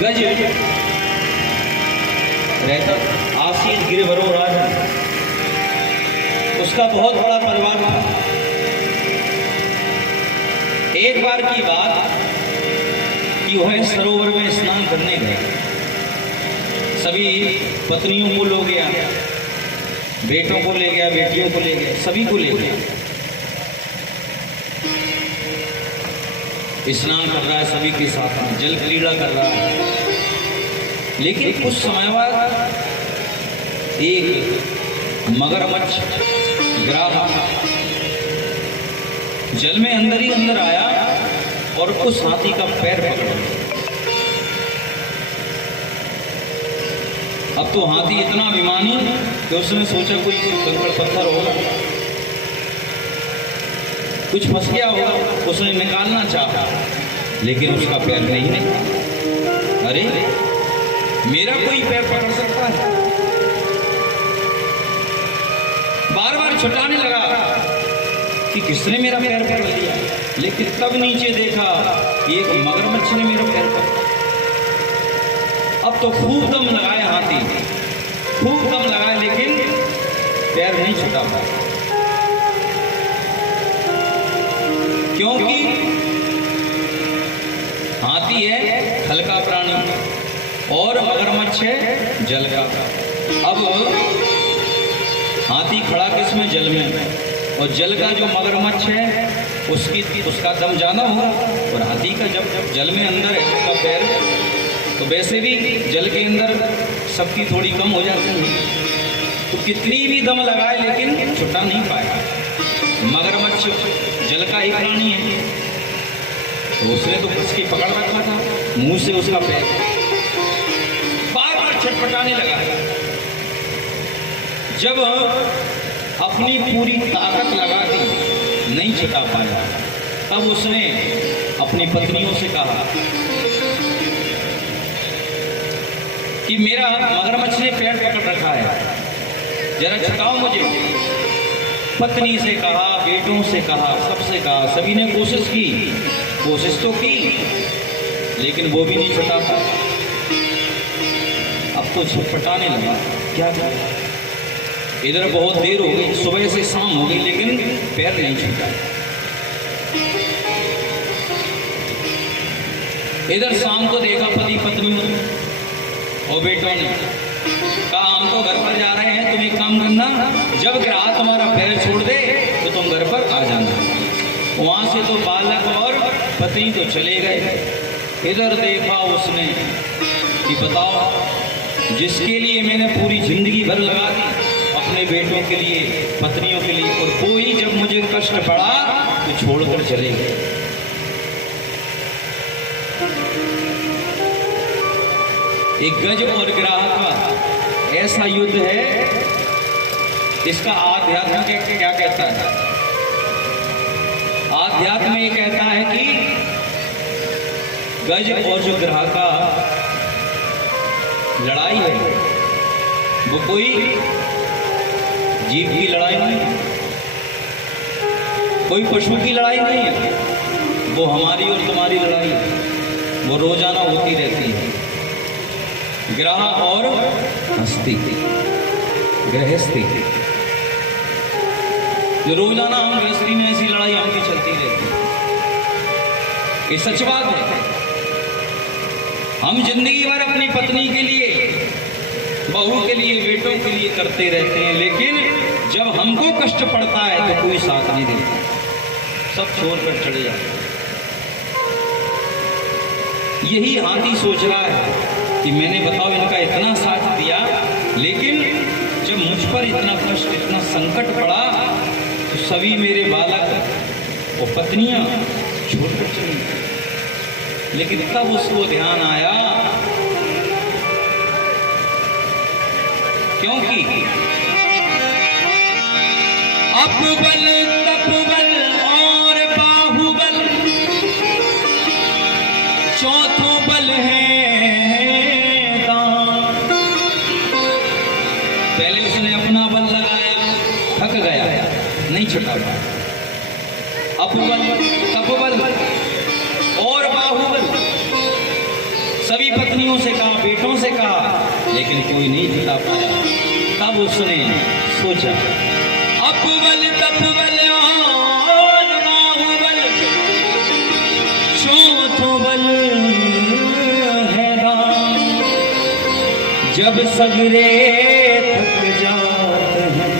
गज रहता आसीन गिरवरो राजन, उसका बहुत बड़ा परिवार था। एक बार की बात कि वह सरोवर में स्नान करने गए, सभी पत्नियों को ले गया, बेटों को ले गया, बेटियों को ले गया, सभी को ले गया। स्नान कर रहा है सभी के साथ में, जल क्रीड़ा कर रहा है। लेकिन कुछ समय बाद एक मगरमच्छ गिरा, जल में अंदर ही अंदर आया और उस हाथी का पैर पकड़ लिया। अब तो हाथी इतना अभिमानी कि उसने सोचा कोई कंकड़ पत्थर होगा, कुछ फंस गया होगा, उसने निकालना चाहा लेकिन उसका पैर नहीं निकला। अरे मेरा कोई पैर पकड़ सकता है? बार बार छुटाने लगा कि किसने मेरा पैर पकड़ लिया, लेकिन तब नीचे देखा कि एक मगरमच्छ ने मेरा पैर पकड़ा। अब तो खूब दम लगाए हाथी, खूब दम लगाए, लेकिन पैर नहीं छुटा पाया, क्योंकि हाथी है थल का प्राणी और मगरमच्छ है जल का। अब हाथी खड़ा किसमें? जल में, और जल का जो मगरमच्छ है उसका दम ज्यादा हो, और हाथी का जब जल में अंदर है उसका पैर, तो वैसे भी जल के अंदर सबकी थोड़ी कम हो जाती है, तो कितनी भी दम लगाए लेकिन छुटा नहीं पाया। मगरमच्छ जल का ही प्राणी है, तो उसने तो कस के पकड़ रखा था मुंह से उसका पैर, बार बार छटपटाने लगा। जब अपनी पूरी ताकत लगा दी नहीं छुटा पाया, तब उसने अपनी पत्नियों से कहा कि मेरा मगरमच्छ ने पैर पकड़ रखा है, जरा छुटाओ मुझे। पत्नी से कहा, बेटों से कहा, सबसे कहा, सभी ने कोशिश की, कोशिश तो की लेकिन वो भी नहीं छुटा पाया। अब तो छटपटाने लगा, क्या करें? इधर बहुत देर हो गई, सुबह से शाम हो गई, लेकिन पैर नहीं छूटा। इधर शाम को देखा पति पत्नियों और बेटों ने कहा हम तो घर पर जा रहे हैं, तुम एक काम करना, जब ग्राह तुम्हारा पैर छोड़ दे तो तुम घर पर आ जाना। वहां से तो बालक और पत्नी तो चले गए। इधर देखा उसने कि बताओ, जिसके लिए मैंने पूरी जिंदगी भर लगा दी, अपने बेटों के लिए, पत्नियों के लिए, और कोई जब मुझे कष्ट पड़ा तो छोड़कर चले गए। एक गज और गिराह का ऐसा युद्ध है, इसका आध्यात्म क्या कहता है? आध्यात्म ये कहता है कि गज और जो गिराह का लड़ाई है वो कोई जीव की लड़ाई नहीं है, कोई पशु की लड़ाई नहीं है, वो हमारी और तुम्हारी लड़ाई है, वो रोजाना होती रहती है। ग्रह और हस्ती, गृहस्थी, जो रोजाना हम गृहस्थी में ऐसी लड़ाई हमकी चलती रहती है। ये सच बात है। हम जिंदगी भर अपनी पत्नी के लिए, बहू के लिए, बेटों के लिए करते रहते हैं, लेकिन जब हमको कष्ट पड़ता है तो कोई साथ नहीं देता, सब छोड़कर चले जाते। यही हाथी सोच रहा है कि मैंने बताओ इनका इतना साथ दिया, लेकिन जब मुझ पर इतना कष्ट, इतना संकट पड़ा तो सभी मेरे बालक और पत्नियां छोड़कर चली गई। लेकिन तब उसको ध्यान आया, क्योंकि अपबल तपबल और बाहुबल चौथों बल है दान। पहले उसने अपना बल लगाया, थक गया, नहीं छुटा पाया। अपबल तपबल और बाहुबल, सभी पत्नी पत्नियों से कहा, बेटों से कहा, लेकिन कोई नहीं जिता पाया। तब उसने सोचा अपुबल तपुबल और बाहुबल चौथो बल है राम। जब सगरे थक जाते हैं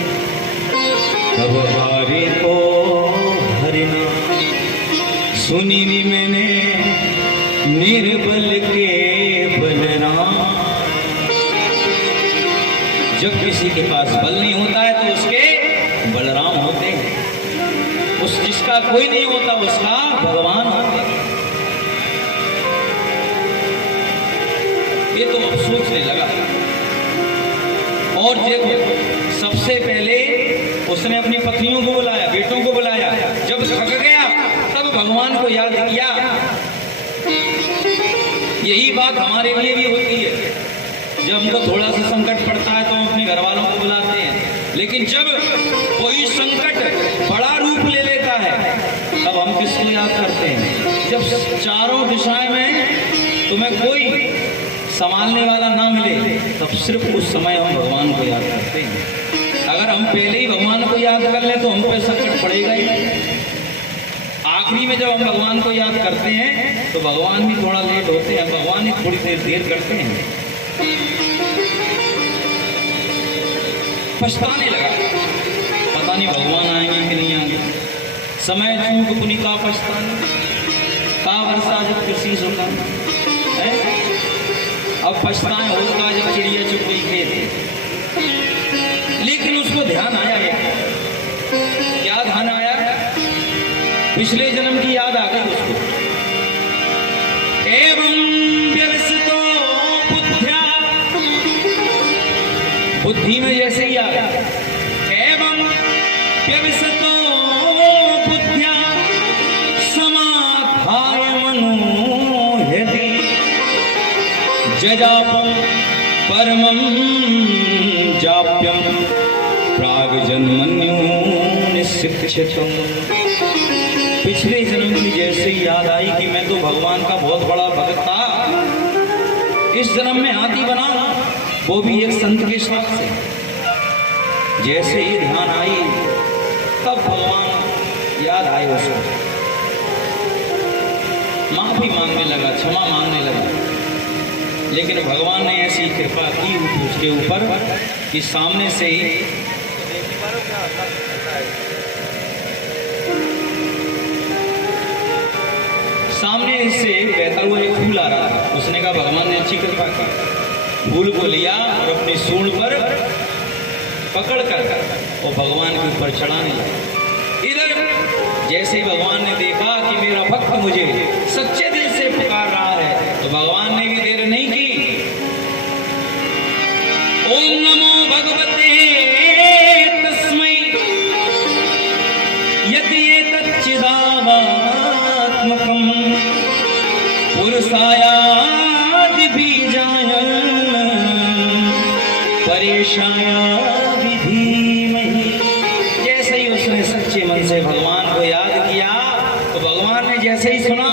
तब हारे को हरना। सुनी भी मैंने निर्बल के बलराम। जब किसी के पास बल नहीं होता है तो उसके बलराम होते हैं, उस जिसका कोई नहीं होता उसका भगवान होते हैं। ये तो अब सोचने लगा और देखो सबसे पहले उसने अपनी पत्नियों को बुलाया, बेटों को बुलाया। जब थक गया तब भगवान को याद किया। यही बात हमारे लिए भी होती है। जब हमको थोड़ा सा संकट पड़ता है तो हम अपने घर वालों को बुलाते हैं, लेकिन जब कोई संकट बड़ा रूप ले लेता है तब हम किसको याद करते हैं? जब चारों दिशाएं में तुम्हें कोई संभालने वाला ना मिले तब सिर्फ उस समय हम भगवान को याद करते हैं। अगर हम पहले ही भगवान को याद कर ले तो हम पे संकट पड़ेगा ही नहीं। आखिरी में जब हम भगवान को याद करते हैं तो भगवान भी थोड़ा लेट होते हैं, भगवान ही थोड़ी देर करते हैं। पछताने लगा, पता नहीं भगवान आएंगे कि नहीं आएंगे। समय चूक पुनि का पछताने, का वर्षा जब कृषि सुखा है। अब पछताएं होगा जब चिड़िया चुप गई खेत। लेकिन उसको ध्यान आया, क्या ध्यान आया? पिछले जन्म की याद आ गई उसको। एवं व्यवसितो बुद्ध्या, बुद्धि में जैसे ही आ गया। एवं व्यवसितो बुद्ध्या समाधाय मनोहृदि जजापम परमं जाप्यम प्रागजन्मन्यो निशिक्षितम्। पिछले जन्म की जैसे ही याद आई कि मैं तो भगवान का बहुत बड़ा भक्त था, इस जन्म में हाथी बना, वो भी एक संत के साथ से। जैसे ही ध्यान आई तब भगवान याद आए उसको, माफी मांगने लगा, क्षमा मांगने लगा। लेकिन भगवान ने ऐसी कृपा की उसके ऊपर कि सामने से ही सामने से बहता हुआ एक फूल आ रहा था। उसने कहा भगवान ने अच्छी कृपा की। फूल को लिया और अपनी सूंड पर पकड़ कर वो भगवान के ऊपर चढ़ाने लगा। इधर जैसे ही भगवान ने देखा कि मेरा भक्त मुझे सच्चे दिल से पुकार रहा है तो भगवान ने भी देर नहीं की। ओम नमो भगवते तस्मै यदि तच्चिदात्मकं पुरुषायादि बीजाय परेशायादि धीमहि। जैसे ही उसने सच्चे मन से भगवान को याद किया तो भगवान ने जैसे ही सुना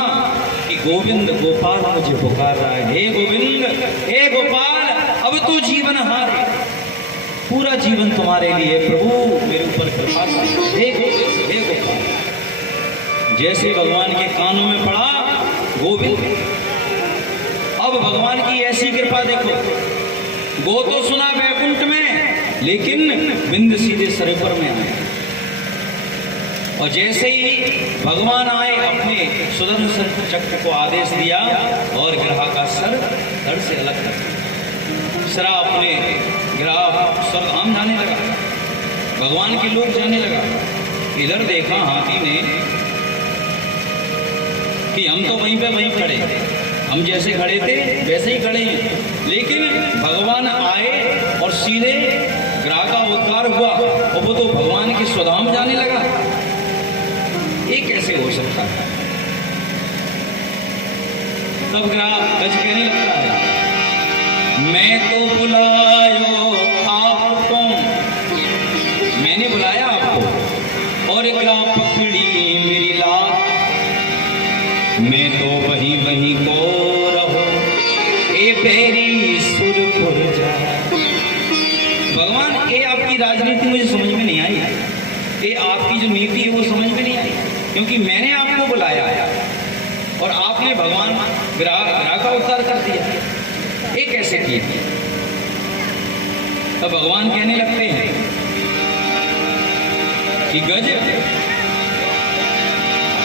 कि गोविंद गोपाल मुझे पुकार रहा है, हे गोविंद, हे गोपाल, अब तो जीवन हार है, पूरा जीवन तुम्हारे लिए प्रभु, मेरे ऊपर कृपा कर, हे गोपाल। जैसे भगवान के कानों में पड़ा गोविंद, अब भगवान की ऐसी कृपा देखो, गो तो सुना वैकुंठ में, लेकिन बिंद सीधे सरोवर में आए। और जैसे ही भगवान आए अपने सुदर्शन चक्र को आदेश दिया और ग्रह का सर धड़ से अलग कर दिया। सरा अपने ग्रह स्वर्गधाम जाने लगा, भगवान के लोग जाने लगा। इधर देखा हाथी ने कि हम तो वहीं पे वहीं खड़े, हम जैसे खड़े थे वैसे ही खड़े हैं, लेकिन भगवान आए और सीधे ग्रह का उद्धार हुआ और वो तो भगवान के स्वधाम जाने लगा। ये कैसे हो सकता है? तब ग्रह गज कहने लगता है, मैं तो बुलायो आपको, मैंने बुलाया आपको और ग्रह पकड़ी मेरी लात, मैं तो वही को रहो ए पैरी सुरपुर जा। भगवान ये आपकी राजनीति मुझे समझ में नहीं आई, ये आपकी जो नीति है वो समझ में नहीं आई, क्योंकि मैंने आपको बुलाया और आपने भगवान विराग का अवतार कर दिया, ये कैसे किए? तब भगवान कहने लगते हैं कि गज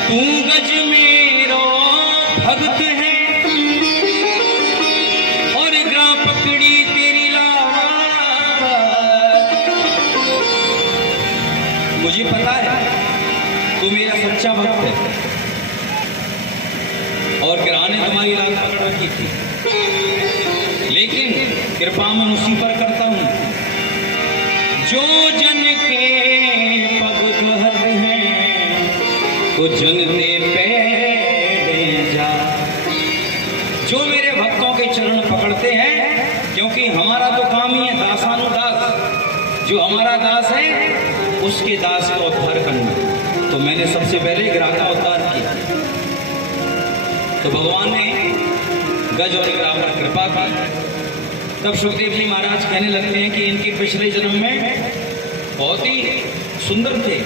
तू गज मेरो भक्त है और ग्रा पकड़ी तेरी लात। मुझे पता है तू मेरा सच्चा भक्त है और ग्रह ने तुम्हारी लात पकड़ रखी थी, लेकिन कृपा मैं उसी पर करता हूं जो जन के पग कहत हैं तो जनते पैर जा। जो मेरे भक्तों के चरण पकड़ते हैं, क्योंकि हमारा तो काम ही है दासानुदास, जो हमारा दास है उसके दास का उद्धार करना। तो मैंने सबसे पहले ग्राह का उद्धार किया, तो भगवान ने गज और ग्राह पर कृपा की। तब सुखदेव जी महाराज कहने लगते हैं कि इनके पिछले जन्म में बहुत ही सुंदर थे।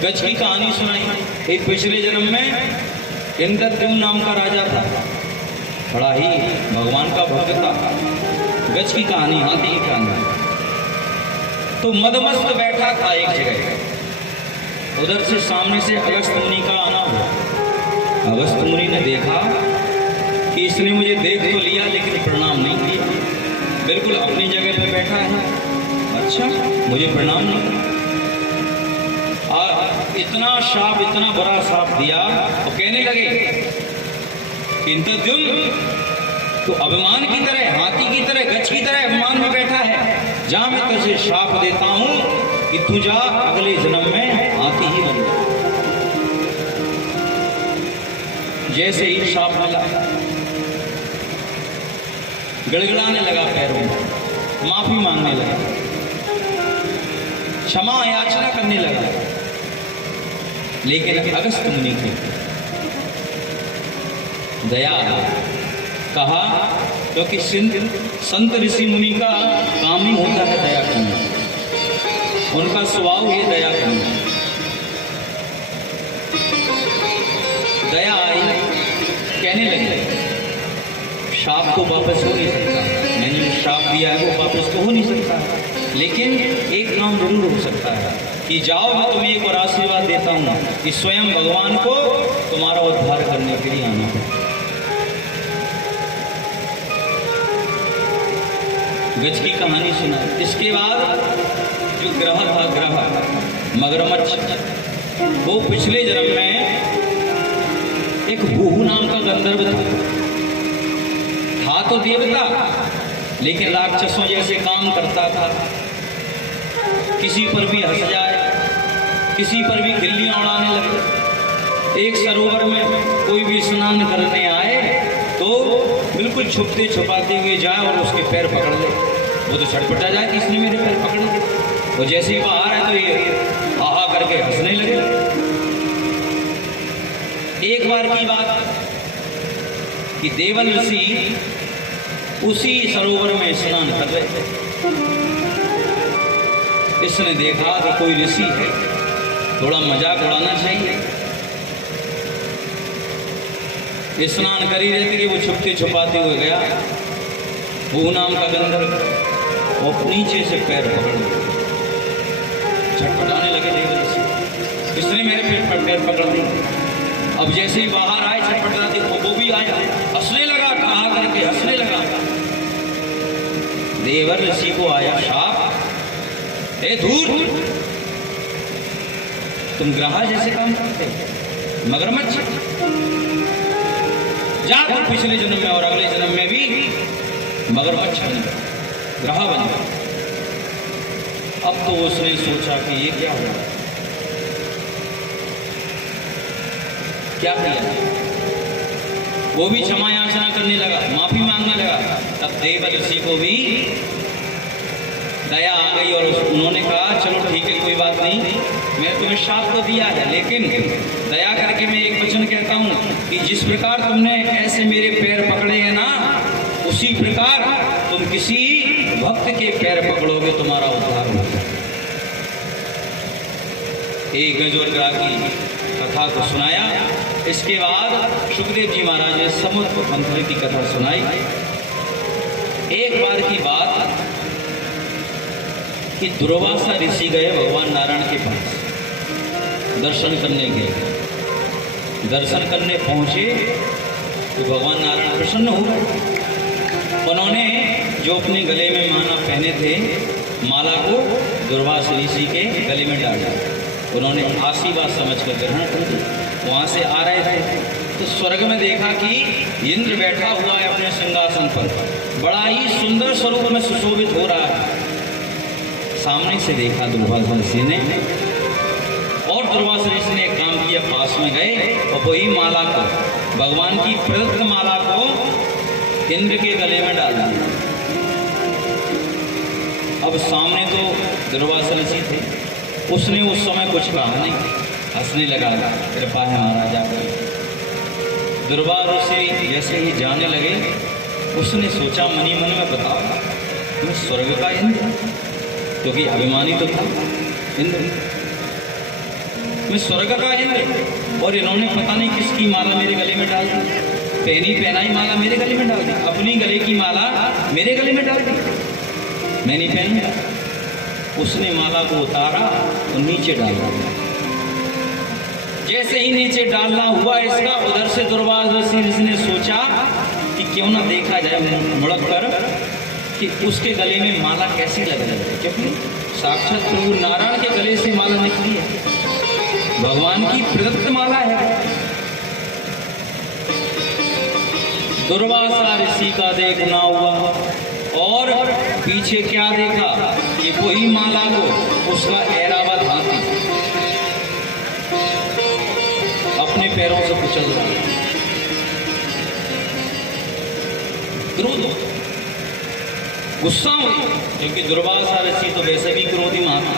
गज की कहानी सुनाई। एक पिछले जन्म में इंद्रद्युम्न नाम का राजा था, बड़ा ही भगवान का भक्त था। गज की कहानी, हाथी की कहानी। तो मदमस्त बैठा था एक जगह, उधर से सामने से अगस्त मुनि का आना हुआ। अगस्त मुनि ने देखा कि इसने मुझे देख तो लिया लेकिन प्रणाम नहीं किया, बिल्कुल अपनी जगह पर बैठा है। अच्छा, मुझे प्रणाम नहीं। और इतना शाप, इतना बड़ा शाप दिया और कहने लगे कि इंद्रद्युम्न तो अभिमान की तरह, हाथी की तरह, गज की तरह अभिमान में बैठा है। जहां मैं तुझे शाप देता हूं कि तू जा अगले जन्म में हाथी ही बन जा। जैसे ही शाप मिला, गड़गड़ाने लगा पैरों में, माफी मांगने लगा, क्षमा याचना करने लगा। लेकिन अगस्त मुनि की दया कहा, क्योंकि संत ऋषि मुनि का काम ही होता है दया करना, उनका स्वभाव ही दया करना। दया आई, कहने लगे शाप तो वापस हो नहीं सकता, मैंने जो शाप दिया है वो वापस तो हो नहीं सकता, लेकिन एक काम जरूर हो सकता है कि जाओ, मैं तुम्हें एक और आशीर्वाद देता हूँ कि स्वयं भगवान को तुम्हारा उद्धार करने के लिए आना है। गज की कहानी सुना। इसके बाद जो ग्रह था, ग्रह मगरमच्छ, वो पिछले जन्म में एक भूहू नाम का गंधर्व था तो देवता, लेकिन राक्षसों जैसे काम करता था। किसी पर भी हंस जाए, किसी पर भी खिल्लियां उड़ाने लगे। एक सरोवर में कोई भी स्नान करने आए तो बिल्कुल छुपते छुपाते हुए जाए और उसके पैर पकड़ ले। वो तो छटपटा जाए कि इसने मेरे पैर पकड़ लिए। वो जैसे ही बाहर है तो ये आहा करके हंसने लगे। एक बार की बात कि देवल ऋषि उसी सरोवर में स्नान कर रहे थे। इसने देखा कि कोई ऋषि है, थोड़ा मजाक उड़ाना चाहिए। स्नान कर ही रहे थे कि वो छुपते छुपाते हुए गया। वो नाम का गंधर्व और नीचे से पैर पकड़ छटपटाने लगे देवल ऋषि, इसने मेरे पैर पकड़ दिए। अब जैसे ही बाहर आए छटपटाते, वो भी आया, हंसने लगा, ठहा करके हंसने लगा। देवर ऋषि को आया शाप, हे धूर्त, तुम ग्रह जैसे काम करते, मगरमच्छ, जाकर पिछले जन्म में और अगले जन्म में भी मगरमच्छ बन गया, ग्रह बन गया। अब तो उसने सोचा कि ये क्या हुआ, क्या किया। वो भी क्षमा याचना करने लगा, माफी मांगने लगा। तब देवल ऋषि को भी दया आ गई और उन्होंने कहा चलो ठीक है, कोई बात नहीं, मैंने तुम्हें शाप तो दिया है, लेकिन दया करके मैं एक वचन कहता हूँ कि जिस प्रकार तुमने ऐसे मेरे पैर पकड़े हैं उसी प्रकार तुम किसी भक्त के पैर पकड़ोगे, तुम्हारा उद्धार होगा। एक गजोदरा की कथा को सुनाया। इसके बाद सुखदेव जी महाराज ने समुद्र मंथन की कथा सुनाई। एक बार की बात कि दुर्वासा ऋषि गए भगवान नारायण के पास दर्शन करने गए। दर्शन करने पहुंचे तो भगवान नारायण प्रसन्न हो गए। उन्होंने जो अपने गले में माला पहने थे, माला को दुर्वासा ऋषि के गले में डाला। उन्होंने आशीर्वाद समझकर ग्रहण कर दिया। वहाँ से आ रहे थे तो स्वर्ग में देखा कि इंद्र बैठा हुआ है अपने सिंहासन पर, बड़ा ही सुंदर स्वरूप में सुशोभित हो रहा है। सामने से देखा दुर्वासा ऋषि ने, और दुर्वासा ऋषि ने एक काम किया, पास में गए और वही माला को, भगवान की प्रदत्त माला को इंद्र के गले में डाल दिया। अब सामने तो दुर्वासा ऋषि थे, उसने उस समय कुछ कहा नहीं, हंसने लगा, कृपा है महाराजा की। दुर्वासा ऋषि जैसे ही जाने लगे, उसने सोचा मनी मन में, बताओ मैं स्वर्ग का इंद्र, क्योंकि अभिमानी तो था इंद्र, मैं स्वर्ग का इंद्र, और इन्होंने पता नहीं किसकी माला मेरे गले में डाल दी, पहनी पहनाई माला मेरे गले में डाल दी, अपनी गले की माला मेरे गले में डाल दी, मैं नहीं पहनूंगा। उसने माला को उतारा और नीचे डाल दिया। जैसे ही नीचे डालना हुआ इसका, उधर से दुर्वासा ऋषि ने सोचा कि क्यों ना देखा जाए मुड़क कर कि उसके गले में माला कैसी लग रही है, क्योंकि साक्षात प्रभु नारायण के गले से माला निकली है, भगवान की प्रदत्त माला है। दुर्वासा ऋषि का देखना हुआ और पीछे क्या देखा कि वही माला को उसका ऐरावत हाथी अपने पैरों से कुचल रहा। क्रोध, गुस्सा हुई, क्योंकि दुर्वासा ऋषि तो वैसे भी क्रोधी महात्मा,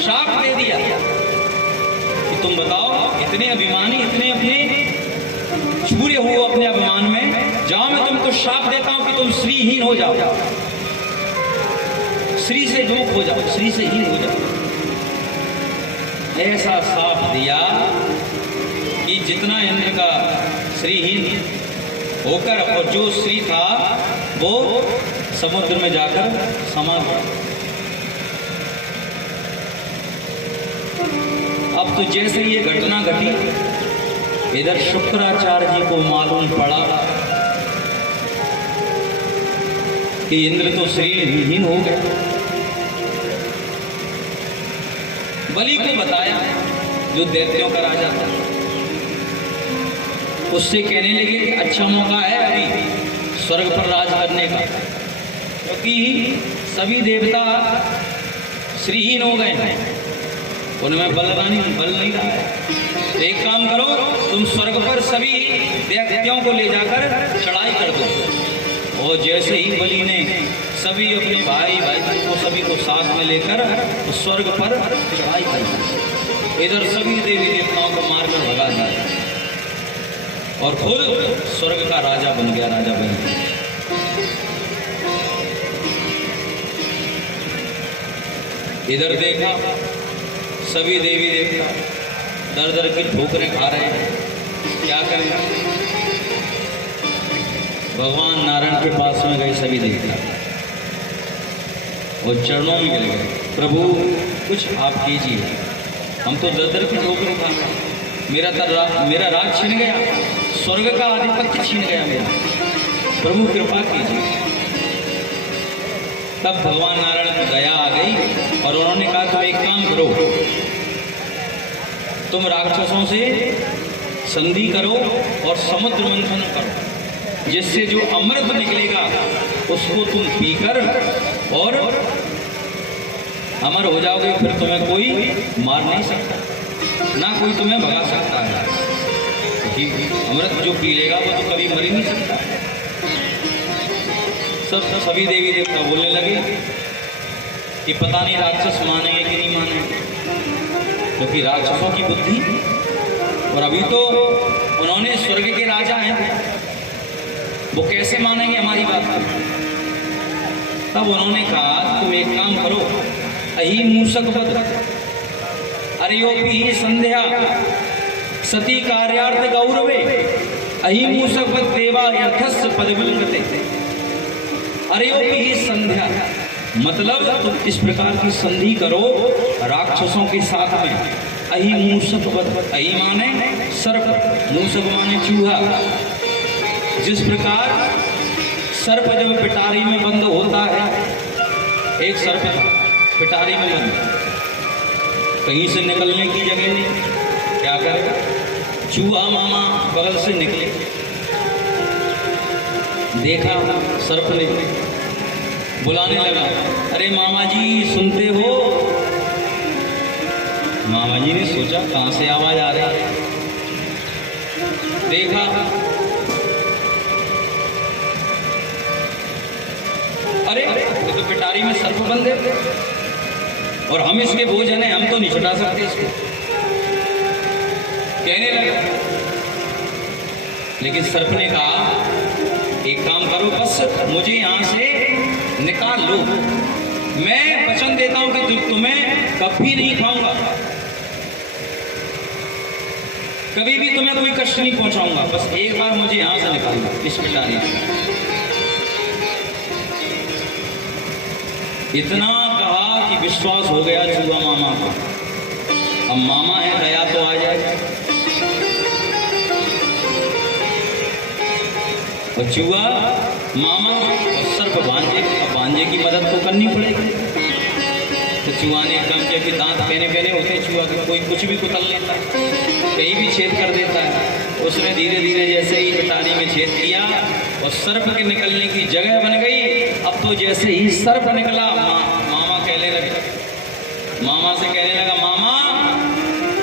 शाप दे दिया कि तुम बताओ, इतने अभिमानी, इतने अपने छूरे हो अपने अभिमान में, जाओ मैं तुमको शाप देता हूं कि तुम श्रीहीन हो जाओ, श्री से दूर हो जाओ, श्री से हीन हो जाओ। ऐसा शाप दिया कि जितना इंद्र का श्रीहीन होकर, और जो श्री था वो समुद्र में जाकर समा गया। अब तो जैसे ये घटना घटी, इधर शुक्राचार्य जी को मालूम पड़ा कि इंद्र तो श्रीहीन हो गया। बलि को बताया, जो दैत्यों का राजा था, उससे कहने लगे कि अच्छा मौका है अभी स्वर्ग पर राज करने का, क्योंकि सभी देवता श्रीहीन हो गए हैं, उनमें बल नहीं रहा है। एक काम करो, तुम स्वर्ग पर सभी दैत्यों को ले जाकर चढ़ाई कर दो। और जैसे ही बलि ने सभी अपने भाई को सभी को साथ में लेकर तो स्वर्ग पर चढ़ाई कर दी। इधर सभी देवी देवताओं को मारकर भगा दिया और खुद स्वर्ग का राजा बन गया, राजा बन गया। इधर देखा सभी देवी देवता दर दर की ठोकरें खा रहे हैं, क्या करें। भगवान नारायण के पास में गए सभी देवता और चरणों में गिर गए, प्रभु कुछ आप कीजिए, हम तो दर दर की ठोकरें खा रहे हैं, मेरा राज छीन गया, स्वर्ग का आधिपत्य छीन गया मेरा, प्रभु कृपा कीजिए। तब भगवान नारायण की दया आ गई और उन्होंने कहा तुम एक काम करो, तुम राक्षसों से संधि करो और समुद्र मंथन करो, जिससे जो अमृत निकलेगा उसको तुम पीकर और अमर हो जाओगे, फिर तुम्हें कोई मार नहीं सकता, ना कोई तुम्हें भगा सकता है, क्योंकि अमृत जो पी लेगा वो तो कभी मर ही नहीं सकता। सभी देवी देवता बोलने लगे कि पता नहीं राक्षस मानेंगे कि नहीं मानेंगे, क्योंकि राक्षसों की बुद्धि, और अभी तो उन्होंने स्वर्ग के राजा हैं, वो कैसे मानेंगे हमारी बात? तब उन्होंने कहा तुम एक काम करो, अहि मूषक पद अरयोपि संध्या सती कार्यार्थ गौरवे अहि मूषक पद देवा यथस्य पदविलगते। अरयोपि संध्या मतलब तुम इस प्रकार की संधि करो राक्षसों के साथ में। अहि मूषक पद, अहि माने सर्प, मूषक माने चूहा। जिस प्रकार सर्प जब पिटारी में बंद होता है, एक सर्प पिटारी में बंद, कहीं से निकलने की जगह नहीं, क्या करेगा? चूहा मामा बगल से निकले, देखा सर्प ने, बुलाने लगा, अरे मामा जी सुनते हो? मामा जी ने सोचा कहां से आवाज आ रही है, देखा अरे ये तो पिटारी में सर्प बंद है और हम इसके भोजन हैं, हम तो नहीं छुटा सकते इसको। कहने लगा, लेकिन सर्प ने कहा एक काम करो, बस मुझे यहां से निकाल लो, मैं वचन देता हूं कि तुम्हें कभी नहीं खाऊंगा, कभी भी तुम्हें कोई कष्ट नहीं पहुंचाऊंगा, बस एक बार मुझे यहां से निकाल लो इस पिटारी से। इतना कहा कि विश्वास हो गया चूहा मामा को। अब मामा है, दया तो आ जाए। और चूहा मामा और सर्प भांजे, अब भांजे की मदद तो करनी पड़ेगी। तो चूहा ने एकदम किया कि दांत कहने कहने होते हैं चूहा के, कोई कुछ भी कुतल लेता है, कहीं भी छेद कर देता है। उसने धीरे धीरे जैसे ही पिटारी में छेद किया और सर्प के निकलने की जगह बन गई। अब तो जैसे ही सर्प निकला, मामा कहने लगे, मामा से कहने लगा, मामा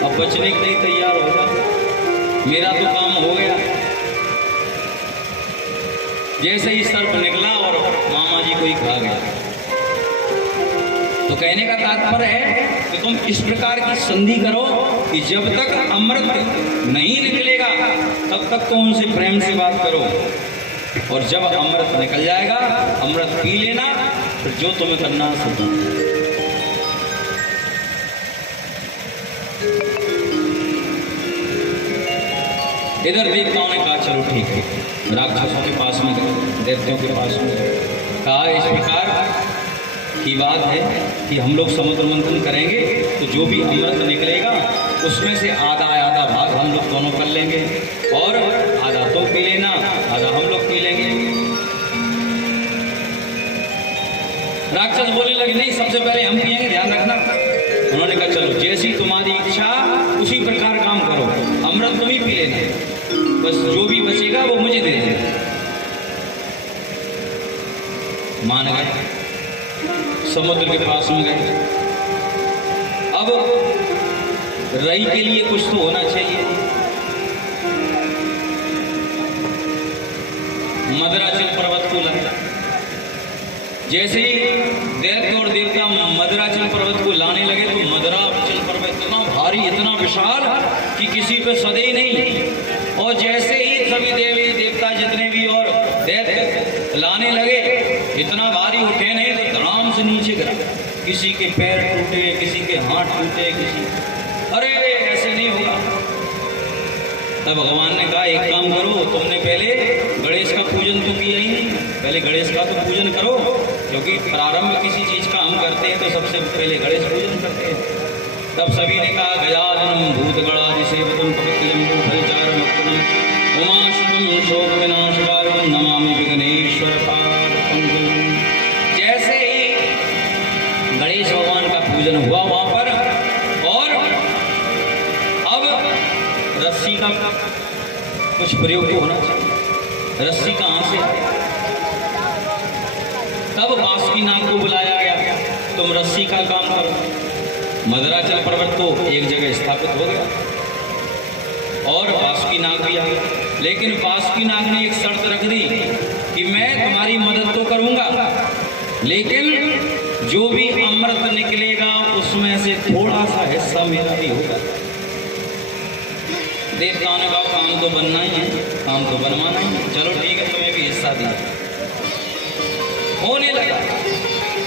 अब बचने के लिए तैयार होगा, मेरा तो काम हो गया। जैसे ही सर्प निकला और मामा जी को ही खा गया। तो कहने का तात्पर्य है कि तुम इस प्रकार की संधि करो कि जब तक अमृत नहीं निकलेगा तब तक तुम उनसे प्रेम से बात करो, और जब अमृत निकल जाएगा अमृत पी लेना, फिर जो तुम्हें करना है सब। इधर देवताओं ने कहा चलो ठीक है, राक्षसों के पास में गए, देवताओं के पास में कहा इस प्रकार की बात है कि हम लोग समुद्र मंथन करेंगे तो जो भी अमृत निकलेगा उसमें से आधा आधा भाग हम लोग दोनों कर लेंगे, और आधा तुम पी लेना, आधा हम लोग पी लेंगे। राक्षस बोलने लगे नहीं, सबसे पहले हम पिएंगे, ध्यान रखना। उन्होंने कहा चलो जैसी तुम्हारी इच्छा उसी प्रकार काम करो, अमृत तुम ही पी लेना, बस जो भी बचेगा वो मुझे दे देना। मान गए, समुद्र के पास में गए। अब रई के लिए कुछ तो होना चाहिए। मदराचल पर्वत को लाया। जैसे ही दैत्य और देवता मदराचल पर्वत को लाने लगे तो मदराचल पर्वत इतना भारी, इतना विशाल कि किसी पे सदे ही नहीं। और जैसे ही सभी देवी देवता जितने भी और दैत्य लाने लगे, इतना भारी उठे नहीं तो धड़ाम से नीचे गिरा। किसी के पैर टूटे, किसी के हाथ टूटे, किसी, अरे ऐसे नहीं होगा। तब भगवान ने कहा एक काम करो, तुमने पहले गणेश का पूजन तो किया ही नहीं, पहले गणेश का तो पूजन करो, क्योंकि प्रारंभ किसी चीज का हम करते हैं तो सबसे पहले गणेश पूजन करते हैं। तब सभी ने कहा गजाननम भूतगणाधि सेवकम पवित्रम फलचारम उमाशुकम शोक विनाशकारकम नमामि विघ्नेश्वर पादपंकजम। जैसे ही गणेश भगवान का पूजन हुआ वहां पर, और अब रस्सी का कुछ प्रयोग तो होना चाहिए। रस्सी कहां से? तब बासुकीनाग को बुलाया गया, तुम रस्सी का काम करो। मदराचल पर्वत तो एक जगह स्थापित हो गया और बासुकीनाग भी आ गया, लेकिन बासुकीनाग ने एक शर्त रख दी कि मैं तुम्हारी मदद तो करूंगा, लेकिन जो भी अमृत निकलेगा उसमें से थोड़ा सा हिस्सा मेरा भी होगा। देवताओं ने कहा काम तो बनना ही है, काम तो बनवाना ही है, चलो ठीक है तुम्हें भी हिस्सा बरसा दिया। होने लगा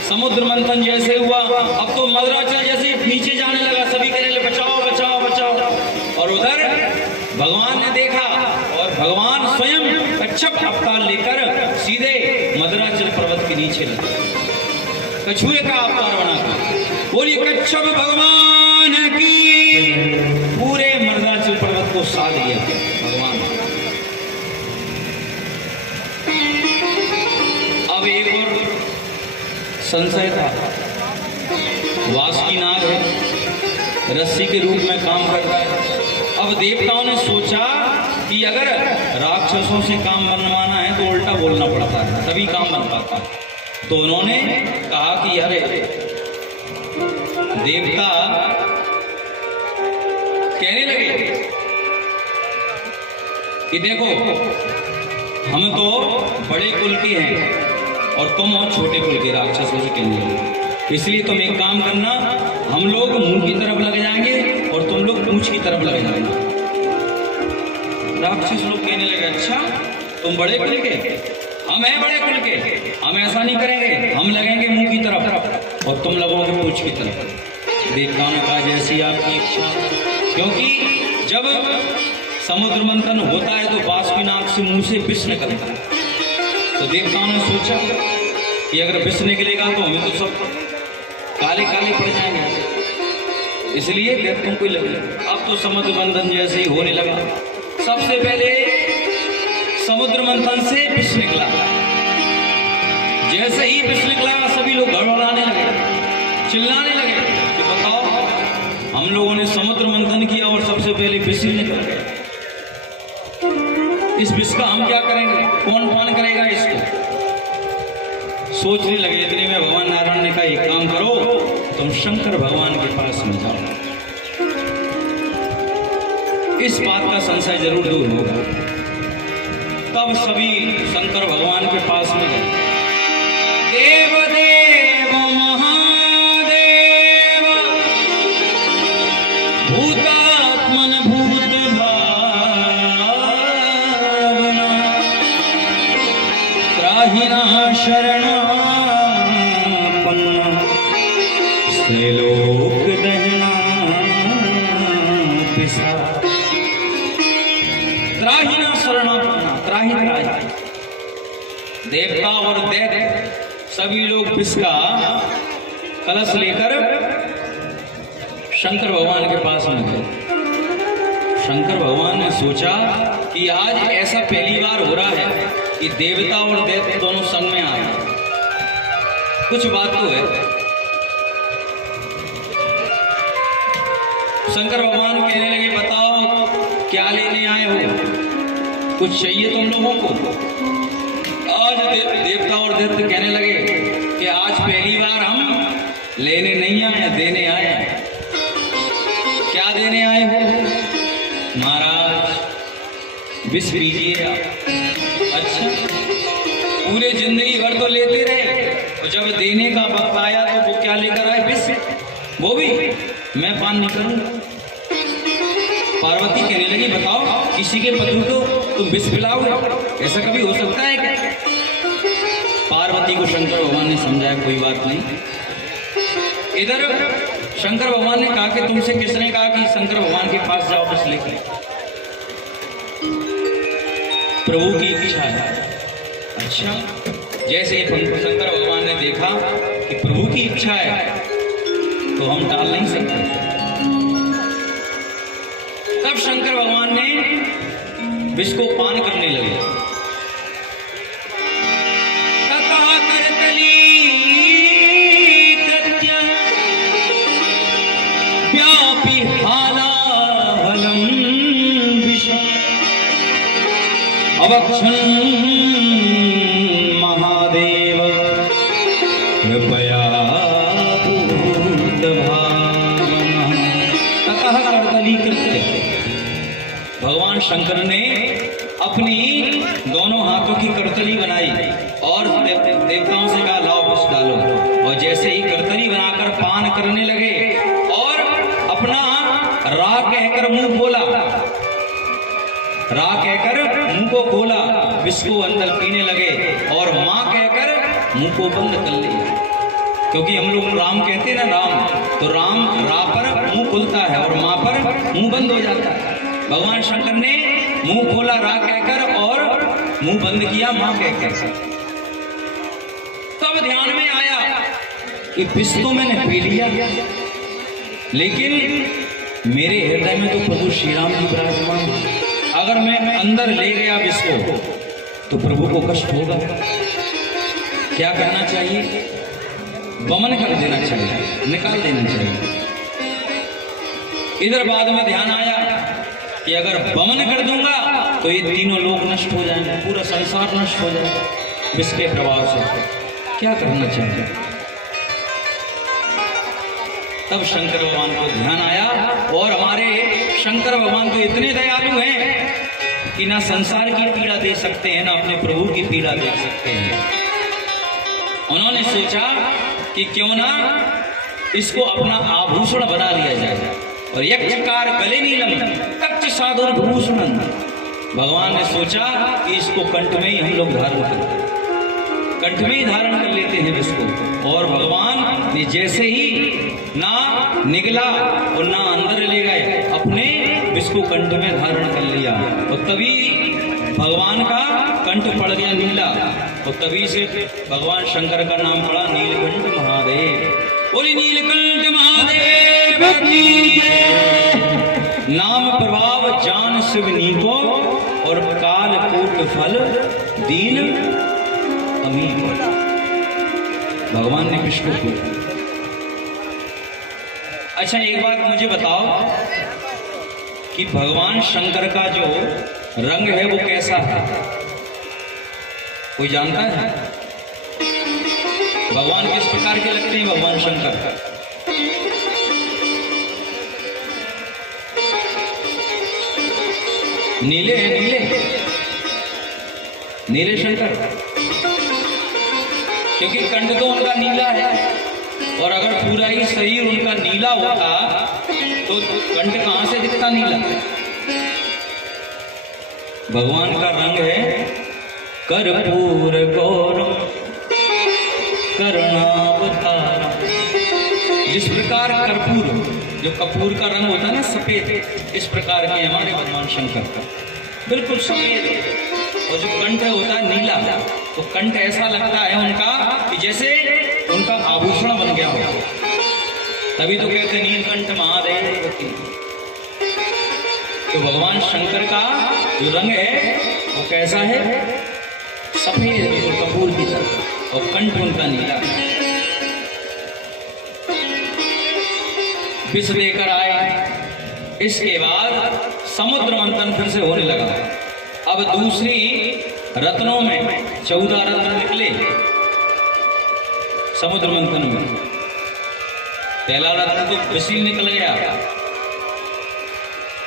समुद्र मंथन जैसे हुआ, अब तो मदराचल जैसे नीचे जाने लगा, सभी कहने लगे बचाओ बचाओ बचाओ। और उधर भगवान ने देखा और भगवान स्वयं कच्छप अवतार लेकर सीधे मदराचल पर्वत के नीचे लगे, कछुए का अवतार बनाकर। बोलिए कच्छप भगवान की। पूरे मदराचल पर्वत को साध दिया भगवान। अब एक और संशय था, वासुकीनाग है, रस्सी के रूप में काम करता है। अब देवताओं ने सोचा कि अगर राक्षसों से काम बनवाना है तो उल्टा बोलना पड़ता है, तभी काम बन पाता है। तो उन्होंने कहा कि अरे देवता कहने लगे कि देखो हम तो बड़े कुल के हैं और तुम और छोटे कुल के, राक्षसों से कहने लगे। इसलिए तुम एक काम करना, हम लोग मुंह की तरफ लग जाएंगे और तुम लोग पूंछ की तरफ लग जाएंगे। राक्षस लोग कहने लगे अच्छा तुम बड़े कुल के, हम हैं बड़े कुल के, हम ऐसा नहीं करेंगे, हम लगेंगे मुंह की तरफ और तुम लगोगे पूंछ की तरफ। देवताओं ने कहा जैसी आपकी इच्छा, क्योंकि जब समुद्र मंथन होता है तो वासुकीनाग से मुंह से विष निकलता है। तो देवताओं ने सोचा कि अगर विष निकलेगा तो हमें तो सब काले काले पड़ जाएंगे, इसलिए देवताओं को लगे। अब तो समुद्र मंथन जैसे ही होने लगा, सबसे पहले समुद्र मंथन से विष निकला। जैसे ही विष निकला सभी लोग गड़बड़ाने लगे, चिल्लाने लगे कि बताओ हम लोगों ने समुद्र मंथन किया और सबसे पहले विष ही निकल गया, इस विष का हम क्या करेंगे, कौन पान करेगा इसको। सोचने लगे, इतने में भगवान नारायण ने कहा एक काम करो, तुम शंकर भगवान के पास में जाओ, इस बात का संशय जरूर दूर होगा। तब सभी शंकर भगवान के पास में गए। देव देव महादेव भूतात्मन भूत भावना त्राहिना शरणापन्ना श्रीलोक दहना पिसा। त्राहिना शरणापन्ना, त्राहि त्राहि। देवता और दैत्य सभी लोग विष का कलश लेकर शंकर भगवान के पास में गए। शंकर भगवान ने सोचा कि आज ऐसा पहली बार हो रहा है कि देवता और दैत्य दोनों संग में आए, कुछ बात तो है। शंकर भगवान कहने लगे बताओ क्या लेने आए हो, कुछ चाहिए तुम लोगों को। आज देवता और दैत्य कहने लगे कि आज पहली बार हम लेने नहीं आए, देने आए हैं। क्या देने आए हो? महाराज विष पीजिए आप। अच्छा, पूरे जिंदगी भर तो लेते रहे, तो जब देने का वक्त आया तो वो क्या लेकर आए? विष। वो भी मैं पान नहीं करूंगा। पार्वती कहने लगी बताओ किसी के पति को तुम विष पिलाओगे, ऐसा कभी हो सकता है क्या? पार्वती को शंकर भगवान ने समझाया कोई बात नहीं। इधर शंकर भगवान ने कहा कि तुमसे किसने कहा कि शंकर भगवान के पास जाओ विष लेके? प्रभु की इच्छा है। अच्छा, जैसे ही शंकर भगवान ने देखा कि प्रभु की इच्छा है तो हम टाल नहीं सकते। तब शंकर भगवान ने विष को पान करने लगे। व्यापी हालाहलम विषम अवक्षन् महादेव कृपया ततः कर्दलीकृत्य। भगवान शंकर ने अपनी दोनों हाथों की करतली बनाई और देवताओं से कहा लाओ विष डालो। और जैसे ही करतली बनाकर पान करने लगे और अपना रा कहकर मुंह खोला, रा कहकर मुंह को खोला विष को अंदर पीने लगे और माँ कहकर मुंह को बंद कर लिया। क्योंकि हम लोग राम कहते हैं ना, राम तो राम रा पर मुंह खुलता है और माँ पर मुंह बंद हो जाता है। भगवान शंकर ने मुंह खोला रा कहकर और मुंह बंद किया माँ कहकर। तब ध्यान में आया कि विष तो मैंने पी लिया, लेकिन मेरे हृदय में तो प्रभु श्री राम जी विराजमान। अगर मैं अंदर ले गया विष को तो प्रभु को कष्ट होगा। क्या करना चाहिए? वमन कर देना चाहिए, निकाल देना चाहिए। इधर बाद में ध्यान आया कि अगर वमन कर दूंगा तो ये तीनों लोग नष्ट हो जाएंगे, पूरा संसार नष्ट हो जाएगा विष के प्रभाव से। क्या करना चाहिए? तब शंकर भगवान को ध्यान आया, और हमारे शंकर भगवान तो इतने दयालु हैं कि ना संसार की पीड़ा दे सकते हैं, ना अपने प्रभु की पीड़ा दे सकते हैं। उन्होंने सोचा कि क्यों ना इसको अपना आभूषण बना लिया जाए। और यक्षकार गले नीलम तक्ष साधुर भूषणम, भगवान ने सोचा कि इसको कंठ में ही हम लोग धारण करते हैं, कंठ में ही धारण कर लेते हैं इसको। और भगवान ने जैसे ही ना निकला और ना अंदर ले गए, अपने इसको कंठ में धारण कर लिया। और तभी भगवान का कंठ पड़ गया नीला, और तभी से भगवान शंकर का नाम पड़ा नीलकंठ महादेव। बोली नीलकंठ महादेव की जय। नाम प्रभाव जान शिवनी को, और काल कूट फल दीन अमीर। भगवान ने विष्णु को। अच्छा एक बात मुझे बताओ कि भगवान शंकर का जो रंग है वो कैसा है? कोई जानता है? भगवान किस प्रकार के लगते हैं भगवान शंकर? नीले हैं, नीले नीले शंकर, क्योंकि कंठ तो उनका नीला है। और अगर पूरा ही शरीर उनका नीला होता तो कंठ कहां से दिखता नीला? भगवान का रंग है कर्पूर गौरम करुणावतारम। जिस प्रकार कर्पूर, जो कपूर का रंग होता है ना सफेद, इस प्रकार के हमारे भगवान शंकर का बिल्कुल सफेद। और जो कंठ होता है नीला, तो कंठ ऐसा लगता है उनका कि जैसे उनका आभूषण बन गया हो। तभी तो कहते हैं नीलकंठ महादेव। तो भगवान शंकर का जो रंग है वो कैसा है? सफेद, बिल्कुल कपूर की तरह, और कंठ उनका नीला। विष लेकर आए। इसके बाद समुद्र मंथन फिर से होने लगा। अब दूसरी रत्नों में 14 रत्न निकले समुद्र मंथन में। पहला रत्न तो विष निकल गया।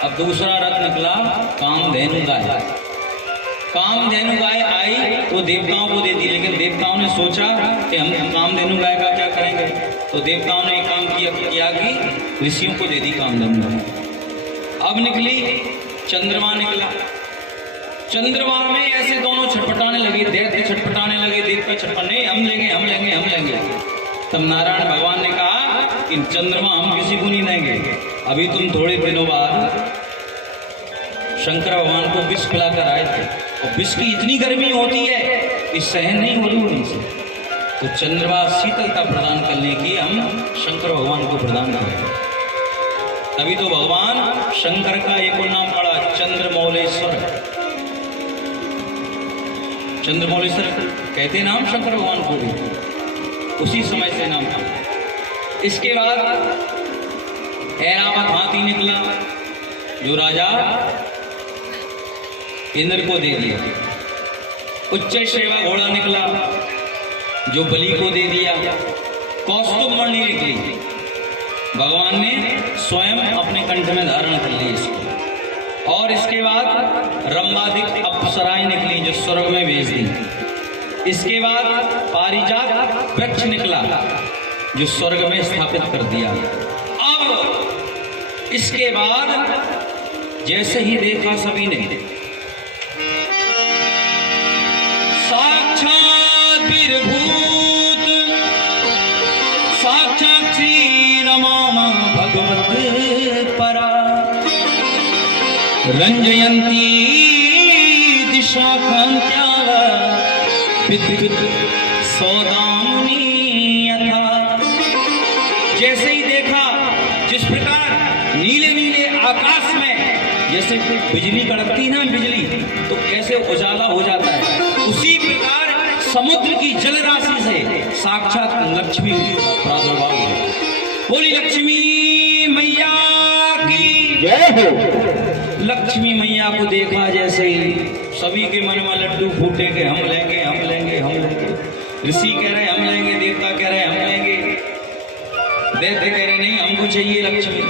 अब दूसरा रत्न निकला कामधेनु गाय। कामधेनु गाय आई तो देवताओं को दे दी, लेकिन देवताओं ने सोचा कि हम कामधेनु गाय का क्या करेंगे, तो देवताओं ने एक काम किया कि ऋषियों को दे दी कामधेनु गाय। अब निकली चंद्रमा निकला। चंद्रमा में ऐसे दोनों छटपटाने लगे, दैत्य छटपटाने लगे, देवता छटपटाने, हम लेंगे हम लेंगे हम लेंगे। तब नारायण भगवान ने कहा कि चंद्रमा हम किसी को नहीं देंगे। अभी तुम थोड़े दिनों बाद शंकर भगवान को विष पिलाकर आए थे, और विष की इतनी गर्मी होती है कि सहन नहीं हो रही उनसे। तो चंद्रमा शीतलता प्रदान करने की हम शंकर भगवान को प्रदान करेंगे। तभी तो भगवान शंकर का एक और नाम पड़ा चंद्रमौलेश्वर। चंद्रमौलेश्वर कहते नाम शंकर भगवान को भी, उसी समय से नाम था। इसके बाद ऐरावत हाथी निकला, जो राजा इंद्र को दे दिया। उच्च श्रेवा घोड़ा निकला, जो बलि को दे दिया। कौस्तुभ मणि निकली, भगवान ने स्वयं अपने कंठ में धारण कर ली इसको। और इसके बाद रंबादिक अप्सराएं निकली, जो स्वर्ग में भेज दी। इसके बाद पारिजात वृक्ष निकला, जो स्वर्ग में स्थापित कर दिया। अब इसके बाद जैसे ही देखा सभी ने बाष्पवत् परा रंजयन्ती दिशा कान्त्याः विद्युत् सौदामिनी यथा। जैसे ही देखा जिस प्रकार नीले नीले आकाश में जैसे बिजली कड़कती ना बिजली तो कैसे उजाला हो जाता है, उसी प्रकार समुद्र की जल राशि से साक्षात लक्ष्मी प्रादुर्भाव है। बोली लक्ष्मी मैया की जय हो। लक्ष्मी मैया को देखा जैसे ही सभी के मन में लड्डू फूटे के हम लेंगे हम लेंगे हम लेंगे। ऋषि कह रहे हम लेंगे, देवता कह रहे हम लेंगे, दैत्य कह रहे नहीं हमको चाहिए लक्ष्मी,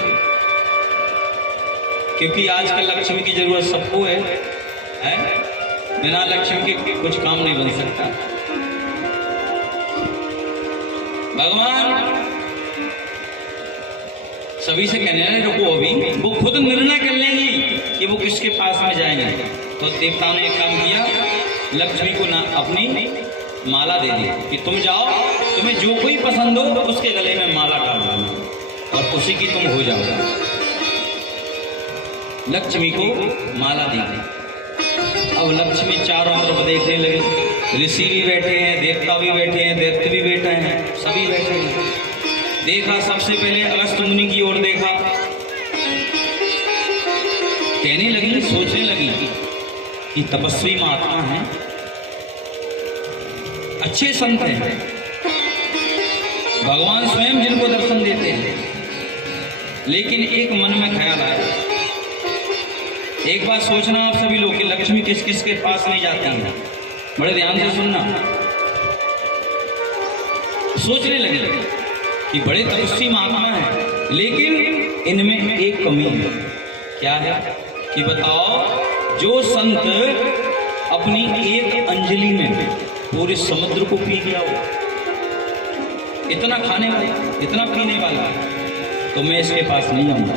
क्योंकि आजकल लक्ष्मी की जरूरत सबको है? बिना लक्ष्मी के कुछ काम नहीं बन सकता। भगवान सभी से कहने लगे रुको, अभी वो खुद निर्णय कर लेंगी कि वो किसके पास में जाएंगे। तो देवताओं ने एक काम किया, लक्ष्मी को ना अपनी माला दे दी कि तुम जाओ, तुम्हें जो कोई पसंद हो उसके गले में माला डाल देना और उसी की तुम हो जाओ। लक्ष्मी को माला दी गई। अब लक्ष्मी चारों तरफ देखने लगे, ऋषि भी बैठे हैं, देवता भी बैठे हैं, दैत्य भी बैठे हैं, सभी बैठे हैं। देखा सबसे पहले अगस्त्य मुनि की ओर देखा, कहने लगी, सोचने लगी कि तपस्वी महात्मा हैं, अच्छे संत हैं, भगवान स्वयं जिनको दर्शन देते हैं। लेकिन एक मन में ख्याल आया, एक बात सोचना आप सभी लोग कि लक्ष्मी किस किस के पास नहीं जाती है, बड़े ध्यान से सुनना। सोचने लगे कि बड़े तपस्वी महात्मा हैं, लेकिन इनमें एक कमी है। क्या है कि बताओ, जो संत अपनी एक अंजलि में पूरे समुद्र को पी गया हो, इतना खाने वाला, इतना पीने वाला, तो मैं इसके पास नहीं जाऊंगा।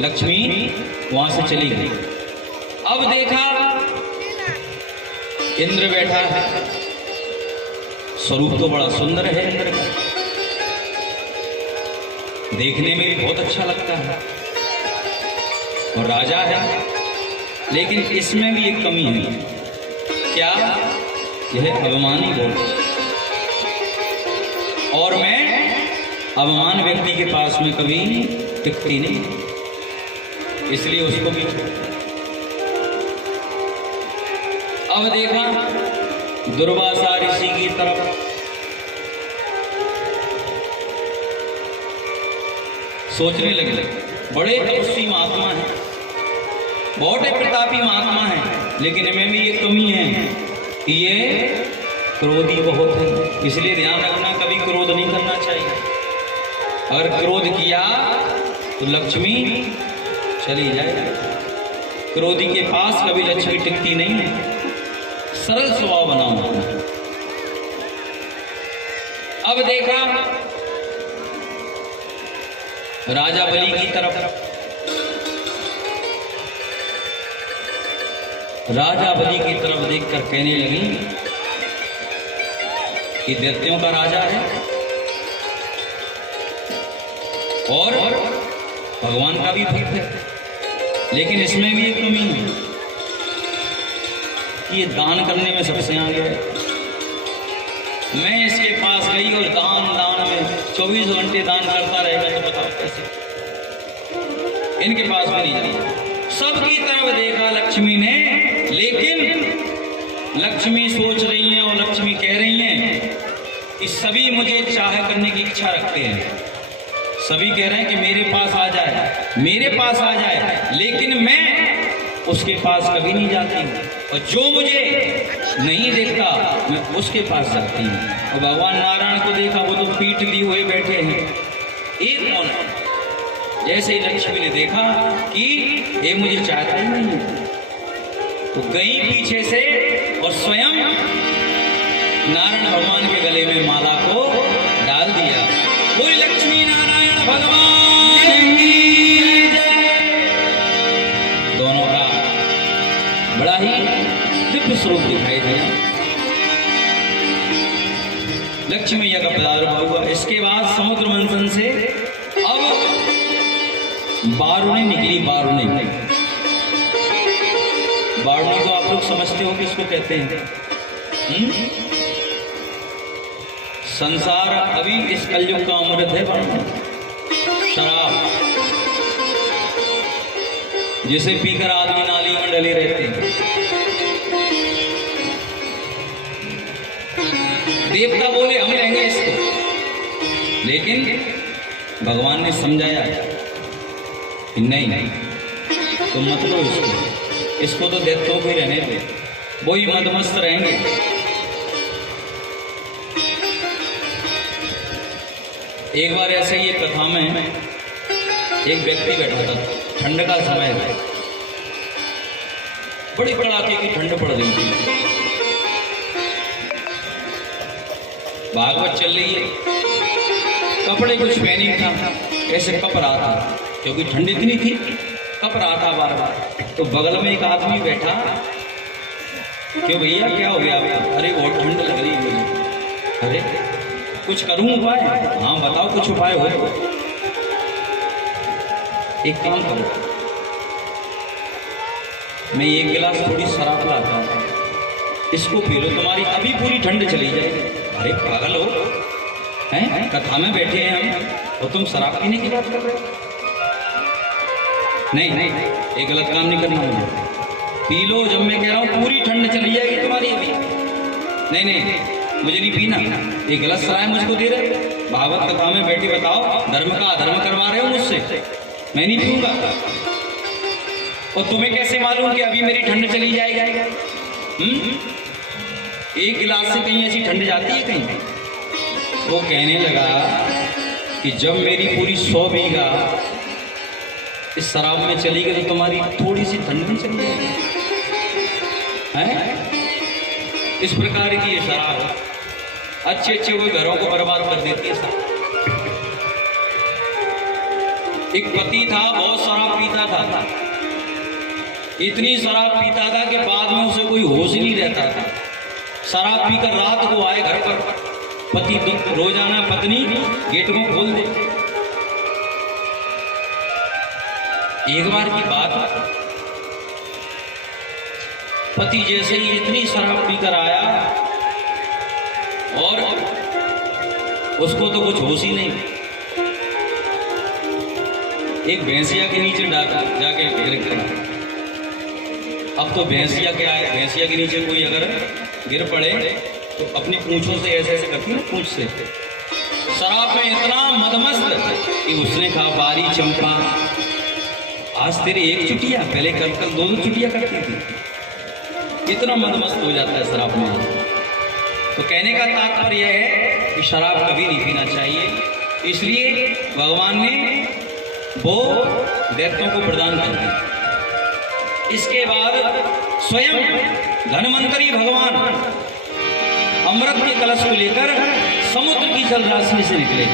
लक्ष्मी वहां से चली गई। अब देखा इंद्र बैठा है, स्वरूप तो बड़ा सुंदर है इंद्र का, देखने में भी बहुत अच्छा लगता है और राजा है, लेकिन इसमें भी एक कमी है। क्या? यह अभिमानी बहुत, और मैं अभिमान व्यक्ति के पास में कभी टिकती नहीं, इसलिए उसको भी। अब देखा दुर्वासा ऋषि की तरफ, सोचने लगे बड़े तपस्वी महात्मा हैं, बहुत प्रतापी महात्मा हैं, लेकिन इनमें भी एक कमी है कि ये क्रोधी बहुत है। इसलिए ध्यान रखना, कभी क्रोध नहीं करना चाहिए। अगर क्रोध किया तो लक्ष्मी चली जाए। क्रोधी के पास कभी लक्ष्मी टिकती नहीं है। सरल स्वभाव बनाओ। अब देखा राजा बलि की तरफ, राजा बलि की तरफ देखकर कहने लगी कि दैत्यों का राजा है और भगवान का भी भक्त है, लेकिन इसमें भी एक कमी है कि ये दान करने में सबसे आगे है। मैं इसके पास गई और दान में 24 घंटे दान करता रहेगा तो बताओ कैसे? इनके पास भी नहीं जाती। सबकी तरफ देखा लक्ष्मी ने, लेकिन लक्ष्मी सोच रही हैं और लक्ष्मी कह रही हैं कि सभी मुझे चाह करने की इच्छा रखते हैं, सभी कह रहे हैं कि मेरे पास आ जाए, मेरे पास आ जाए, लेकिन मैं उसके पास कभी नहीं जाती हूँ, और जो मुझे नहीं देखता मैं उसके पास जाती हूँ। और भगवान नारायण को देखा, वो तो पीठ ली हुए बैठे हैं, एक कौन है। जैसे ही लक्ष्मी ने देखा कि ये मुझे चाहता ही नहीं है, तो गई पीछे से और स्वयं नारायण भगवान के गले में माला को डाल दिया। कोई लक्ष्मी नारायण भगवान की जय। दोनों का बड़ा ही दिव्य स्वरूप दिखाई दिया। लक्ष्मी मैया का प्रादुर्भाव हुआ। इसके बाद समुद्र मंथन से अब बारूणी निकली, बारूणी। बारूणी को आप लोग समझते हो किसको कहते हैं? संसार अभी इस कलयुग का अमृत है बारूणी, शराब, जिसे पीकर आदमी नाली में डले रहते हैं। देवता बोले हम लेंगे इसको, लेकिन भगवान ने समझाया कि नहीं, तुम मत लो इसको तो दैत्यों को ही रहने दो, वो ही मदमस्त रहेंगे। एक बार ऐसे ही एक कथा में एक व्यक्ति बैठा था, ठंड का समय था, बड़ी कड़ाके की ठंड पड़ रही थी, भागवत चल रही है, कपड़े कुछ पहनी था, ऐसे कप रहा था क्योंकि ठंड इतनी थी, कप रहा था बार बार। तो बगल में एक आदमी बैठा, क्यों भैया क्या हो गया आपको? अरे बहुत ठंड लग रही है मुझे। अरे कुछ करूं उपाय? हाँ बताओ, कुछ उपाय हो? एक काम करो, मैं एक गिलास थोड़ी शराब लाता हूं, इसको पी लो, तुम्हारी अभी पूरी ठंड चली जाएगी। अरे पागल हो हैं? कथा में बैठे हैं हम और तुम शराब पीने की बात कर रहे हो? नहीं, ये गलत काम नहीं करना मुझे, पी लो, जब मैं कह रहा हूं पूरी ठंड चली जाएगी तुम्हारी अभी। नहीं, मुझे नहीं पीना, ये गलत सलाह मुझको दे रहे। भागवत कथा में बैठी बताओ, धर्म का अधर्म करवा रहे हो मुझसे, मैं नहीं पीऊंगा। और तुम्हें कैसे मालूम कि अभी मेरी ठंड चली जाएगी? एक गिलास से कहीं ऐसी ठंड जाती है कहीं? वो कहने लगा कि जब मेरी पूरी 100 बीघा इस शराब में चली गई तो तुम्हारी थोड़ी सी ठंड में चली जाएगी। इस प्रकार की ये शराब अच्छे वो घरों को बर्बाद कर देती है। एक पति था, बहुत शराब पीता था, इतनी शराब पीता था कि बाद में उसे कोई होश ही नहीं रहता था। शराब पीकर रात को आए घर पर, पति रोजाना पत्नी गेट को खोल दे। एक बार की बात, पति जैसे ही इतनी शराब पीकर आया और उसको तो कुछ होश ही नहीं, एक भैंसिया के नीचे जाके गिर गया। अब तो भैंसिया क्या है, भैंसिया के नीचे कोई अगर गिर पड़े तो अपनी पूंछों से ऐसे करती है, पूंछ से। शराब में इतना मदमस्त कि उसने कहा बारी चंपा, आज तेरी एक चुटिया, पहले कल 2 चुटिया करती थी। इतना मदमस्त हो जाता है शराब में। तो कहने का तात्पर्य है कि शराब कभी नहीं पीना चाहिए, इसलिए भगवान ने वो दैत्यों को प्रदान कर दिया। इसके बाद स्वयं धन्वंतरी भगवान अमृत के कलश को लेकर समुद्र की जलराशि से निकले।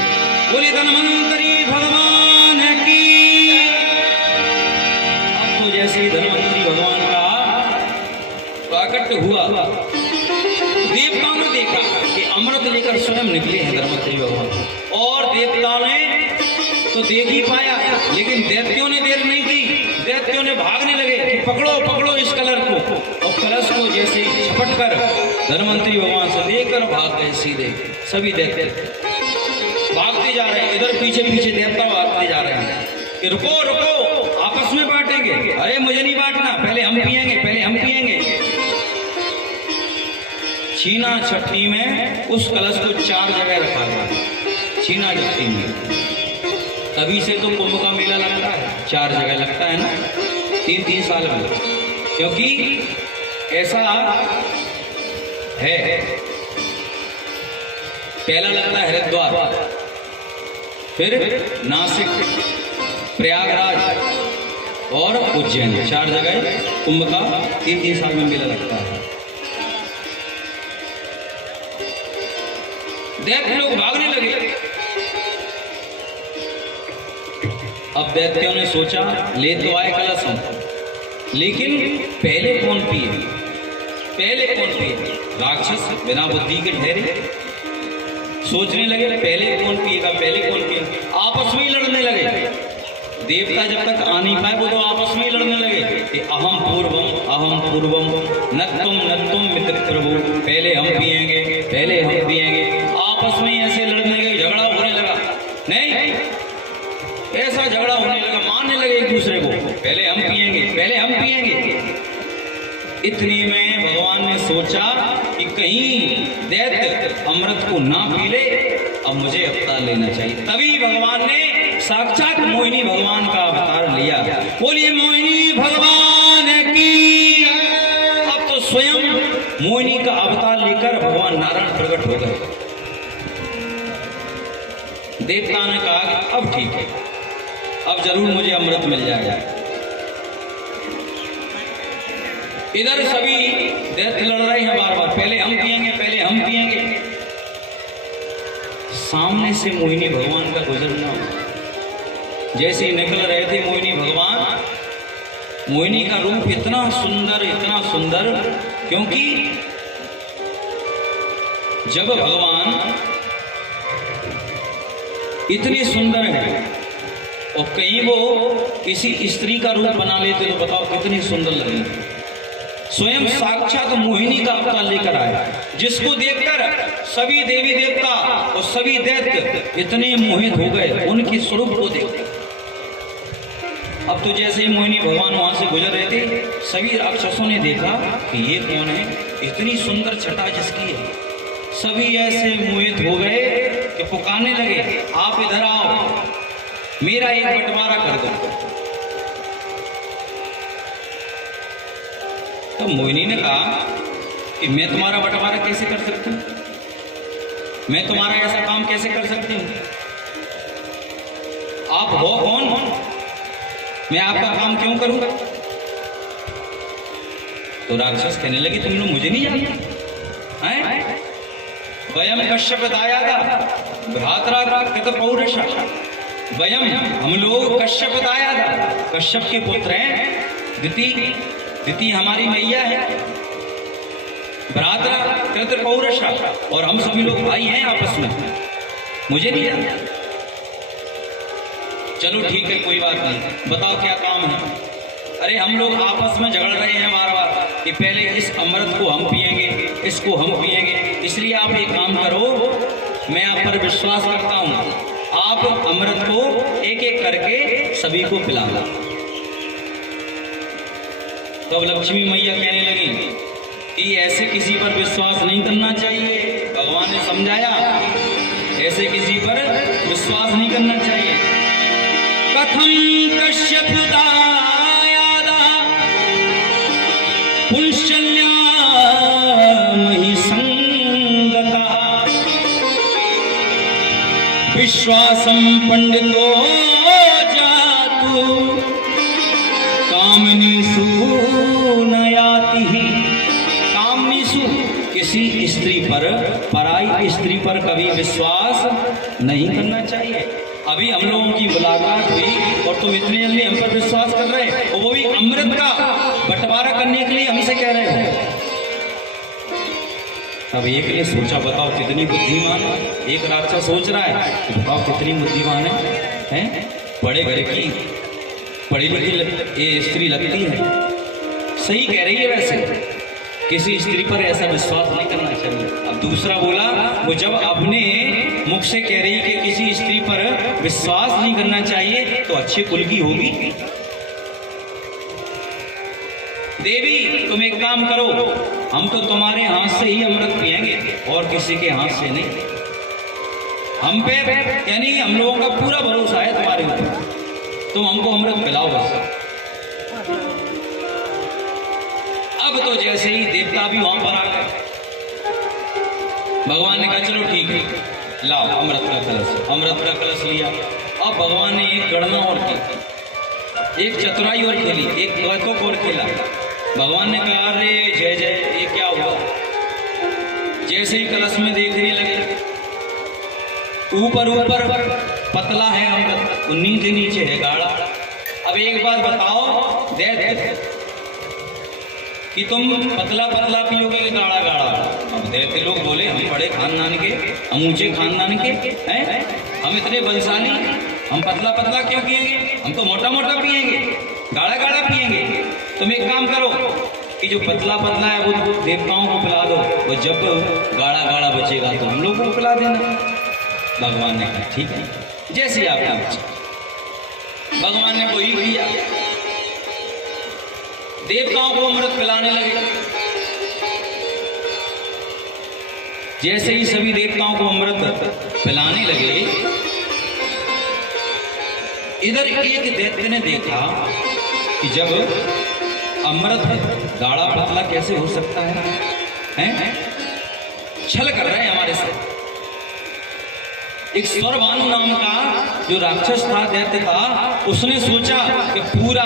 बोले धन्वंतरी भगवान की। अब तो जैसे ही धन्वंतरी भगवान का प्राकट्य हुआ, देवताओं ने देखा कि अमृत लेकर स्वयं निकले हैं धन्वंतरी भगवान, और देवताओं ने तो देख ही पाया, लेकिन दैत्यों ने देर नहीं की। दैत्यों ने भागने लगे कि पकड़ो इस कलर को, और कलश को जैसे ही झपट कर धन्वंतरी भगवान से लेकर भाग गए सीधे। सभी दैत्य भागते जा रहे हैं, इधर पीछे देवता भागते जा रहे हैं कि रुको आपस में बांटेंगे। अरे मुझे नहीं बांटना, पहले हम पिएंगे। छीना छट्टी में उस कलश को 4 जगह रखा गया, छीना छट्टी में। तभी से तो कुंभ का मेला लगता है, 4 जगह लगता है ना, 3 साल में, क्योंकि ऐसा है। पहला लगता है हरिद्वार, फिर नासिक, प्रयागराज और उज्जैन, 4 जगह कुंभ का 3 साल में मेला लगता है। दैत्य लोग भागने लगे। अब दैत्यों ने सोचा ले तो आए कलश हम, लेकिन पहले कौन पिए? राक्षस बिना बुद्धि के ठहरे, सोचने लगे पहले कौन पिएगा, पहले कौन पिएगा, आपस में ही लड़ने लगे। देवता जब तक आ नहीं पाए वो तो आपस में ही लड़ने लगे कि अहम पूर्वम नत्तुम मित्र प्रभु, पहले हम पिएंगे, पहले हम पिएंगे। आपस में ही ऐसे लड़ने लगे, झगड़ा होने लगा। नहीं, ऐसा झगड़ा होने लगा, मानने लगे एक दूसरे को, पहले हम पिएंगे, पहले हम पिएंगे। इतने में भगवान ने सोचा कि कहीं दैत्य अमृत को ना पी ले, अब मुझे अवतार लेना चाहिए। तभी भगवान ने साक्षात मोहिनी भगवान का अवतार लिया। बोलिए मोहिनी भगवान की। अब तो स्वयं मोहिनी का अवतार लेकर भगवान नारायण प्रकट हो गए। देवता ने कहा अब ठीक है, अब जरूर मुझे अमृत मिल जाएगा। इधर सभी दैत्य लड़ रहे हैं बार बार, पहले हम पिएंगे, पहले हम पिएंगे। सामने से मोहिनी भगवान का गुजरना, जैसे ही निकल रहे थे मोहिनी भगवान, मोहिनी का रूप इतना सुंदर, क्योंकि जब भगवान इतने सुंदर है और कहीं वो किसी स्त्री का रूप बना लेते तो बताओ कितनी सुंदर लगेगी। स्वयं साक्षात मोहिनी का अवतार लेकर आया, जिसको देखकर सभी देवी देवता और सभी दैत्य इतने मोहित हो गए उनके स्वरूप को देख। अब तो जैसे ही मोहिनी भगवान वहां से गुजर रहे थे, सभी राक्षसों ने देखा कि ये कौन है, इतनी सुंदर छटा जिसकी है। सभी ऐसे मोहित हो गए कि पुकारने लगे, आप इधर आओ, मेरा एक बंटवारा कर दो। तो मोहिनी ने कहा कि मैं तुम्हारा बंटवारा कैसे कर सकती हूँ, मैं तुम्हारा ऐसा काम कैसे कर सकती हूँ, आप हो कौन, मैं आपका काम क्यों करूंगा। तो राक्षस कहने लगे तुम लोग मुझे नहीं जानते हैं, वयम कश्यप दायादा भ्रातरा कृत पौरुषा, वयम हम लोग कश्यप दायादा, कश्यप के पुत्र हैं, दिति हमारी मैया है, भ्रातरा कृत पौरुषा, और हम सभी लोग भाई हैं आपस में, मुझे नहीं जानते। चलो ठीक है, कोई बात नहीं, बताओ क्या काम है। अरे हम लोग आपस में झगड़ रहे हैं बार बार कि पहले इस अमृत को हम पिएंगे, इसको हम पिएंगे, इसलिए आप एक काम करो, मैं आप पर विश्वास करता हूं, आप अमृत को एक एक करके सभी को पिलाना। तब लक्ष्मी मैया कहने लगी कि ऐसे किसी पर विश्वास नहीं करना चाहिए। भगवान ने समझाया ऐसे किसी पर विश्वास नहीं करना चाहिए। कथम कश्यप दायादा पुंशल्या मही संगता, विश्वासम पंडितो जातु कामनीसु नयाति। कामनीसु किसी स्त्री पर, पराई स्त्री पर कभी विश्वास नहीं करना चाहिए। अभी हम लोगों की मुलाकात हुई और तुम इतनी जल्दी हम पर विश्वास कर रहे हैं, और वो भी अमृत का बंटवारा करने के लिए हमसे कह रहे हो। अब एक ने सोचा बताओ कितनी बुद्धिमान है, एक राक्षस सोच रहा है बताओ कितनी बुद्धिमान है? बड़े घर की पढ़ी लिखी ये स्त्री लगती है, सही कह रही है, वैसे किसी स्त्री पर ऐसा विश्वास नहीं करना चाहिए। अब दूसरा बोला, वो जब अपने मुख से कह रही कि किसी स्त्री पर विश्वास नहीं करना चाहिए तो अच्छे कुल की होगी। देवी तुम एक काम करो, हम तो तुम्हारे हाथ से ही अमृत पिएंगे और किसी के हाथ से नहीं। हम पे यानी हम लोगों का पूरा भरोसा है तुम्हारे ऊपर, तुम हमको अमृत पिलाओ बस। अब तो जैसे ही देवता भी वहां पर आ गए, भगवान ने कहा चलो ठीक है, लाओ अमृत का कलश। अमृत का कलश लिया। अब भगवान ने एक गणना और की, एक चतुराई और खेली, एक कौतुक और खेला। भगवान ने कहा अरे जय जय, ये क्या हुआ। जैसे ही कलश में देखने लगे, ऊपर ऊपर पतला है अमृत, नीचे नीचे है गाढ़ा। अब एक बात बताओ, दैत्य कि तुम पतला पतला पियोगे कि गाढ़ा गाढ़ा। अब दैत्य लोग बोले हम बड़े खानदान के, हम ऊंचे खानदान के हैं, हम इतने बलशाली, हम पतला पतला क्यों पिएंगे, हम तो मोटा मोटा पिएंगे, गाढ़ा गाढ़ा पिएंगे। तुम एक काम करो कि जो पतला पतला है वो देवताओं को पिला दो, वो जब गाढ़ा गाढ़ा बचेगा तो हम लोगों को पिला देना। भगवान ने कहा ठीक है, जैसी आपका इच्छा। भगवान ने वही किया, देवताओं को अमृत पिलाने लगे। जैसे ही सभी देवताओं को अमृत पिलाने लगे, इधर एक दैत्य ने देखा कि जब अमृत गाढ़ा पतला कैसे हो सकता है, हैं? छल कर रहे हैं हमारे साथ। एक स्वरभानु नाम का जो राक्षस था, दैत्य था, उसने सोचा कि पूरा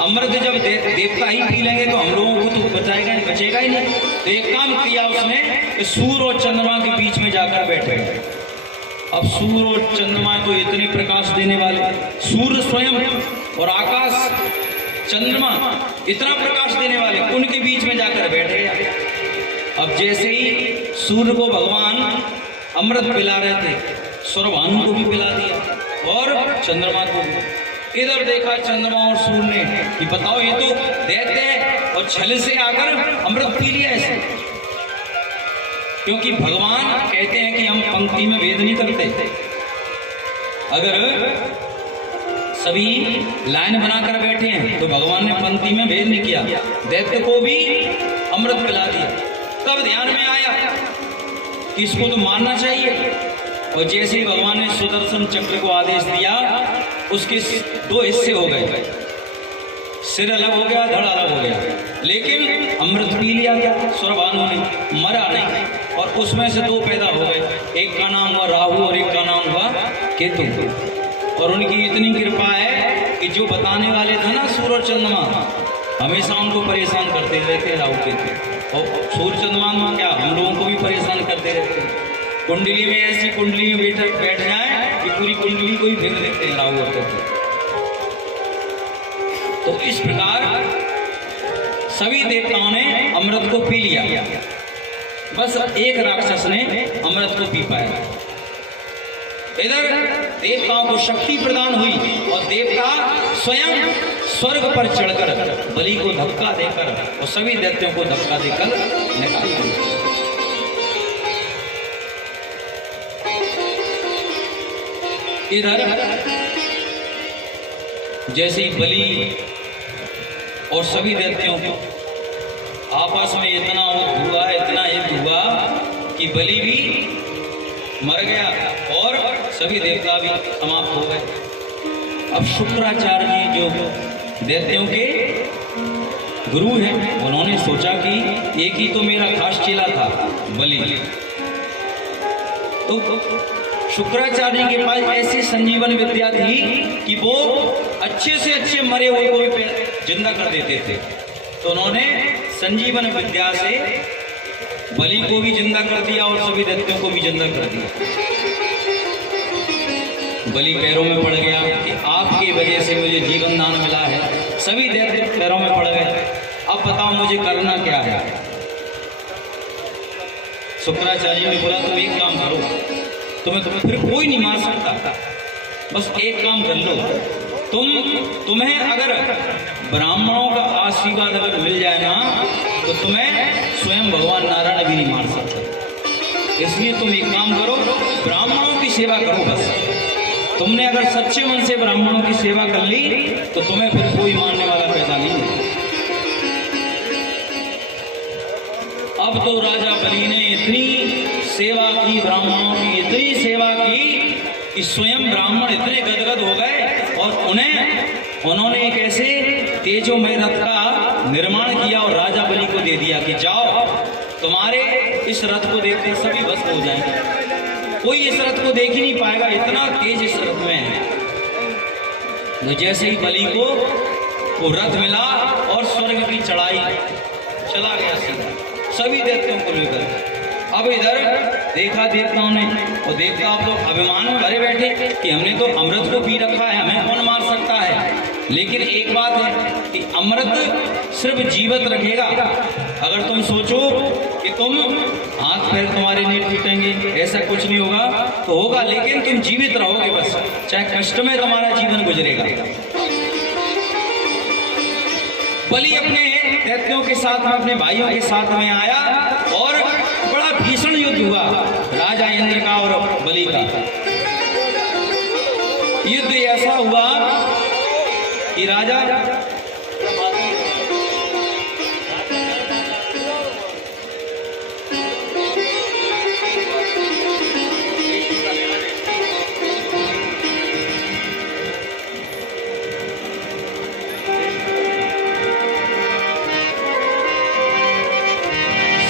अमृत जब देवता ही पी लेंगे तो हम लोगों को तो बचेगा ही नहीं। तो एक काम किया उसने कि सूर्य और चंद्रमा के बीच में जाकर बैठे। अब सूर्य और चंद्रमा तो इतने प्रकाश देने वाले, सूर्य स्वयं और आकाश चंद्रमा इतना प्रकाश देने वाले, उनके बीच में जाकर बैठे। अब जैसे ही सूर्य को भगवान अमृत पिला रहे थे, स्वरभानु को भी पिला दिया और चंद्रमा को भी। इधर देखा चंद्रमा और सूर्य ने कि बताओ ये तो दैत्य है और छल से आकर अमृत पी लिया ऐसे। क्योंकि भगवान कहते हैं कि हम पंक्ति में भेद नहीं करते। अगर सभी लाइन बनाकर बैठे हैं तो भगवान ने पंक्ति में भेद नहीं किया, दैत्य को भी अमृत पिला दिया। तब ध्यान में आया कि इसको तो मारना चाहिए। और जैसे ही भगवान ने सुदर्शन चक्र को आदेश दिया, उसके दो हिस्से हो गए, सिर अलग हो गया, धड़ अलग हो गया, लेकिन अमृत पी लिया गया स्वरभानु ने, मरा नहीं। और उसमें से दो पैदा हो गए, एक का नाम हुआ राहु और एक का नाम हुआ केतु। और उनकी इतनी कृपा है कि जो बताने वाले थे ना सूर्य और चंद्रमा, हमेशा उनको परेशान करते रहते राहु केतु। और सूर्य चंद्रमा क्या हम लोगों को भी परेशान करते रहते हैं। कुंडली में ऐसी कुंडली में बैठ जाए कि पूरी कुंडली को ही फेंक देते हैं राहु और केतु। तो इस प्रकार सभी देवताओं ने अमृत को पी लिया, बस एक राक्षस ने अमृत को पी पाया। इधर देवताओं को शक्ति प्रदान हुई और देवता स्वयं स्वर्ग पर चढ़कर बलि को धक्का देकर और सभी दैत्यों को धक्का देकर निकाल दिया। इधर जैसे ही बलि और सभी दैत्यों को आपस में इतना हुआ, इतना एक हुआ कि बलि भी मर गया और सभी देवता भी समाप्त हो गए। अब शुक्राचार्य जी जो दैत्यों के गुरु हैं, उन्होंने सोचा कि एक ही तो मेरा खास चेला था बलि, तो शुक्राचार्य जी के पास ऐसी संजीवन विद्या थी कि वो अच्छे से अच्छे मरे हुए को भी जिंदा कर देते थे। तो उन्होंने संजीवन विद्या से बलि को भी जिंदा कर दिया और सभी दैत्यों को भी जिंदा कर दिया। बलि पैरों में पड़ गया कि आपकी वजह से मुझे जीवन दान मिला है। सभी दैत्य पैरों में पड़ गए, अब बताओ मुझे करना क्या है। शुक्राचार्य ने बोला तुम एक काम करो, तुम्हें फिर कोई नहीं मार सकता, बस एक काम कर लो, तुम्हें अगर ब्राह्मणों का आशीर्वाद अगर मिल जाए ना तो तुम्हें स्वयं भगवान नारायण भी नहीं मार सकता। इसलिए तुम एक काम करो, ब्राह्मणों की सेवा करो। बस तुमने अगर सच्चे मन से ब्राह्मणों की सेवा कर ली तो तुम्हें फिर कोई मारने वाला पैदा नहीं है। अब तो राजा बलि ने इतनी सेवा की, ब्राह्मणों की इतनी सेवा की कि स्वयं ब्राह्मण इतने गदगद हो गए और उन्होंने एक ऐसे तेजोमय रथ का निर्माण किया और राजा बलि को दे दिया कि जाओ, तुम्हारे इस रथ को देखकर सभी भस्म हो जाएंगे, कोई इस रथ को देख ही नहीं पाएगा, इतना तेज इस रथ में है। तो जैसे ही बलि को वो रथ मिला और स्वर्ग की चढ़ाई चला गया सीधा सभी दैत्यों को लेकर। अब इधर देखा देवताओं ने, और देवता आप लोग अभिमान में भरे बैठे कि हमने तो अमृत को पी रखा है, हमें कौन मार सकता है। लेकिन एक बात है कि अमृत सिर्फ जीवित रखेगा। अगर तुम सोचो कि तुम हाथ पैर तुम्हारे नहीं टूटेंगे, ऐसा कुछ नहीं होगा, तो होगा, लेकिन तुम जीवित रहोगे बस, चाहे कष्ट में तुम्हारा जीवन गुजरेगा। बलि अपने दैत्यों के साथ में, अपने भाइयों के साथ में आया और बड़ा भीषण युद्ध हुआ राजा इंद्र का और बलि का। युद्ध ऐसा हुआ कि राजा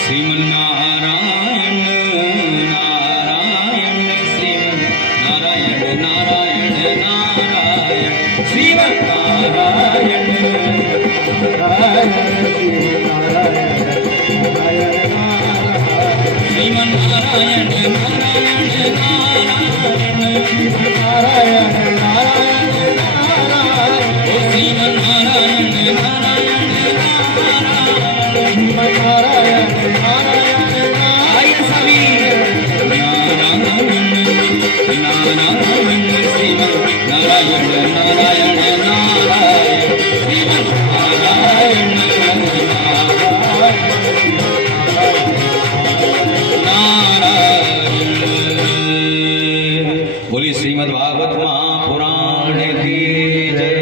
श्रीमन्नारायण नारायण श्रीमन्नारायण नारायण नारायण श्रीमन्नारायण नारायण श्रीमन्नारायण नारायण नारायण नारायण ओ श्रीमन्नारायण नारायण नारायण आइए सभी नारायण नारायण श्रीमन्नारायण नारायण नारायण श्रीमन्नारायण नारायण। बोली श्रीमद् भागवत महापुराण की जय।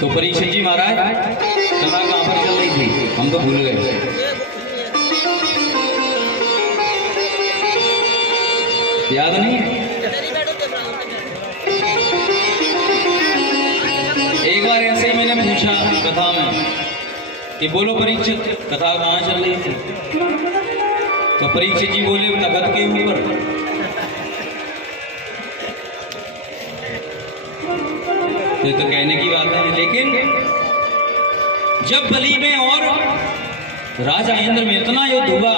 तो परीक्षित जी महाराज कथा कहाँ पर चल रही थी, हम तो भूल गए। याद नहीं है? एक बार ऐसे ही मैंने पूछा कथा में कि बोलो परीक्षित कथा कहाँ चल रही थी, तो परीक्षित जी बोले तख्त के ऊपर। तो कहने की बात है, लेकिन जब बलि में और राजा इंद्र में इतना युद्ध हुआ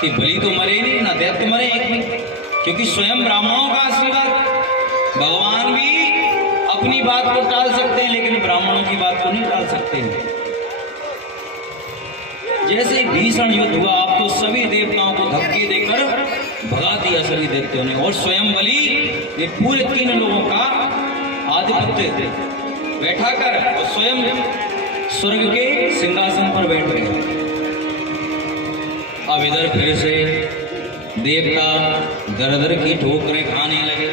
कि बलि तो मरे नहीं, ना दैत्य मरे एक भी, क्योंकि स्वयं ब्राह्मणों का आशीर्वाद। भगवान भी अपनी बात को टाल सकते हैं, लेकिन ब्राह्मणों की बात को नहीं टाल सकते हैं। जैसे भीषण युद्ध हुआ, आप तो सभी देवताओं को धक्के देकर भगा दिया सभी देवताओं ने, और स्वयं बलि ये पूरे 3 लोगों का आधिपत्य बैठा कर और स्वयं स्वर्ग के सिंहासन पर बैठ गए। अब इधर फिर से देवता दर दर की ठोकरें खाने लगे,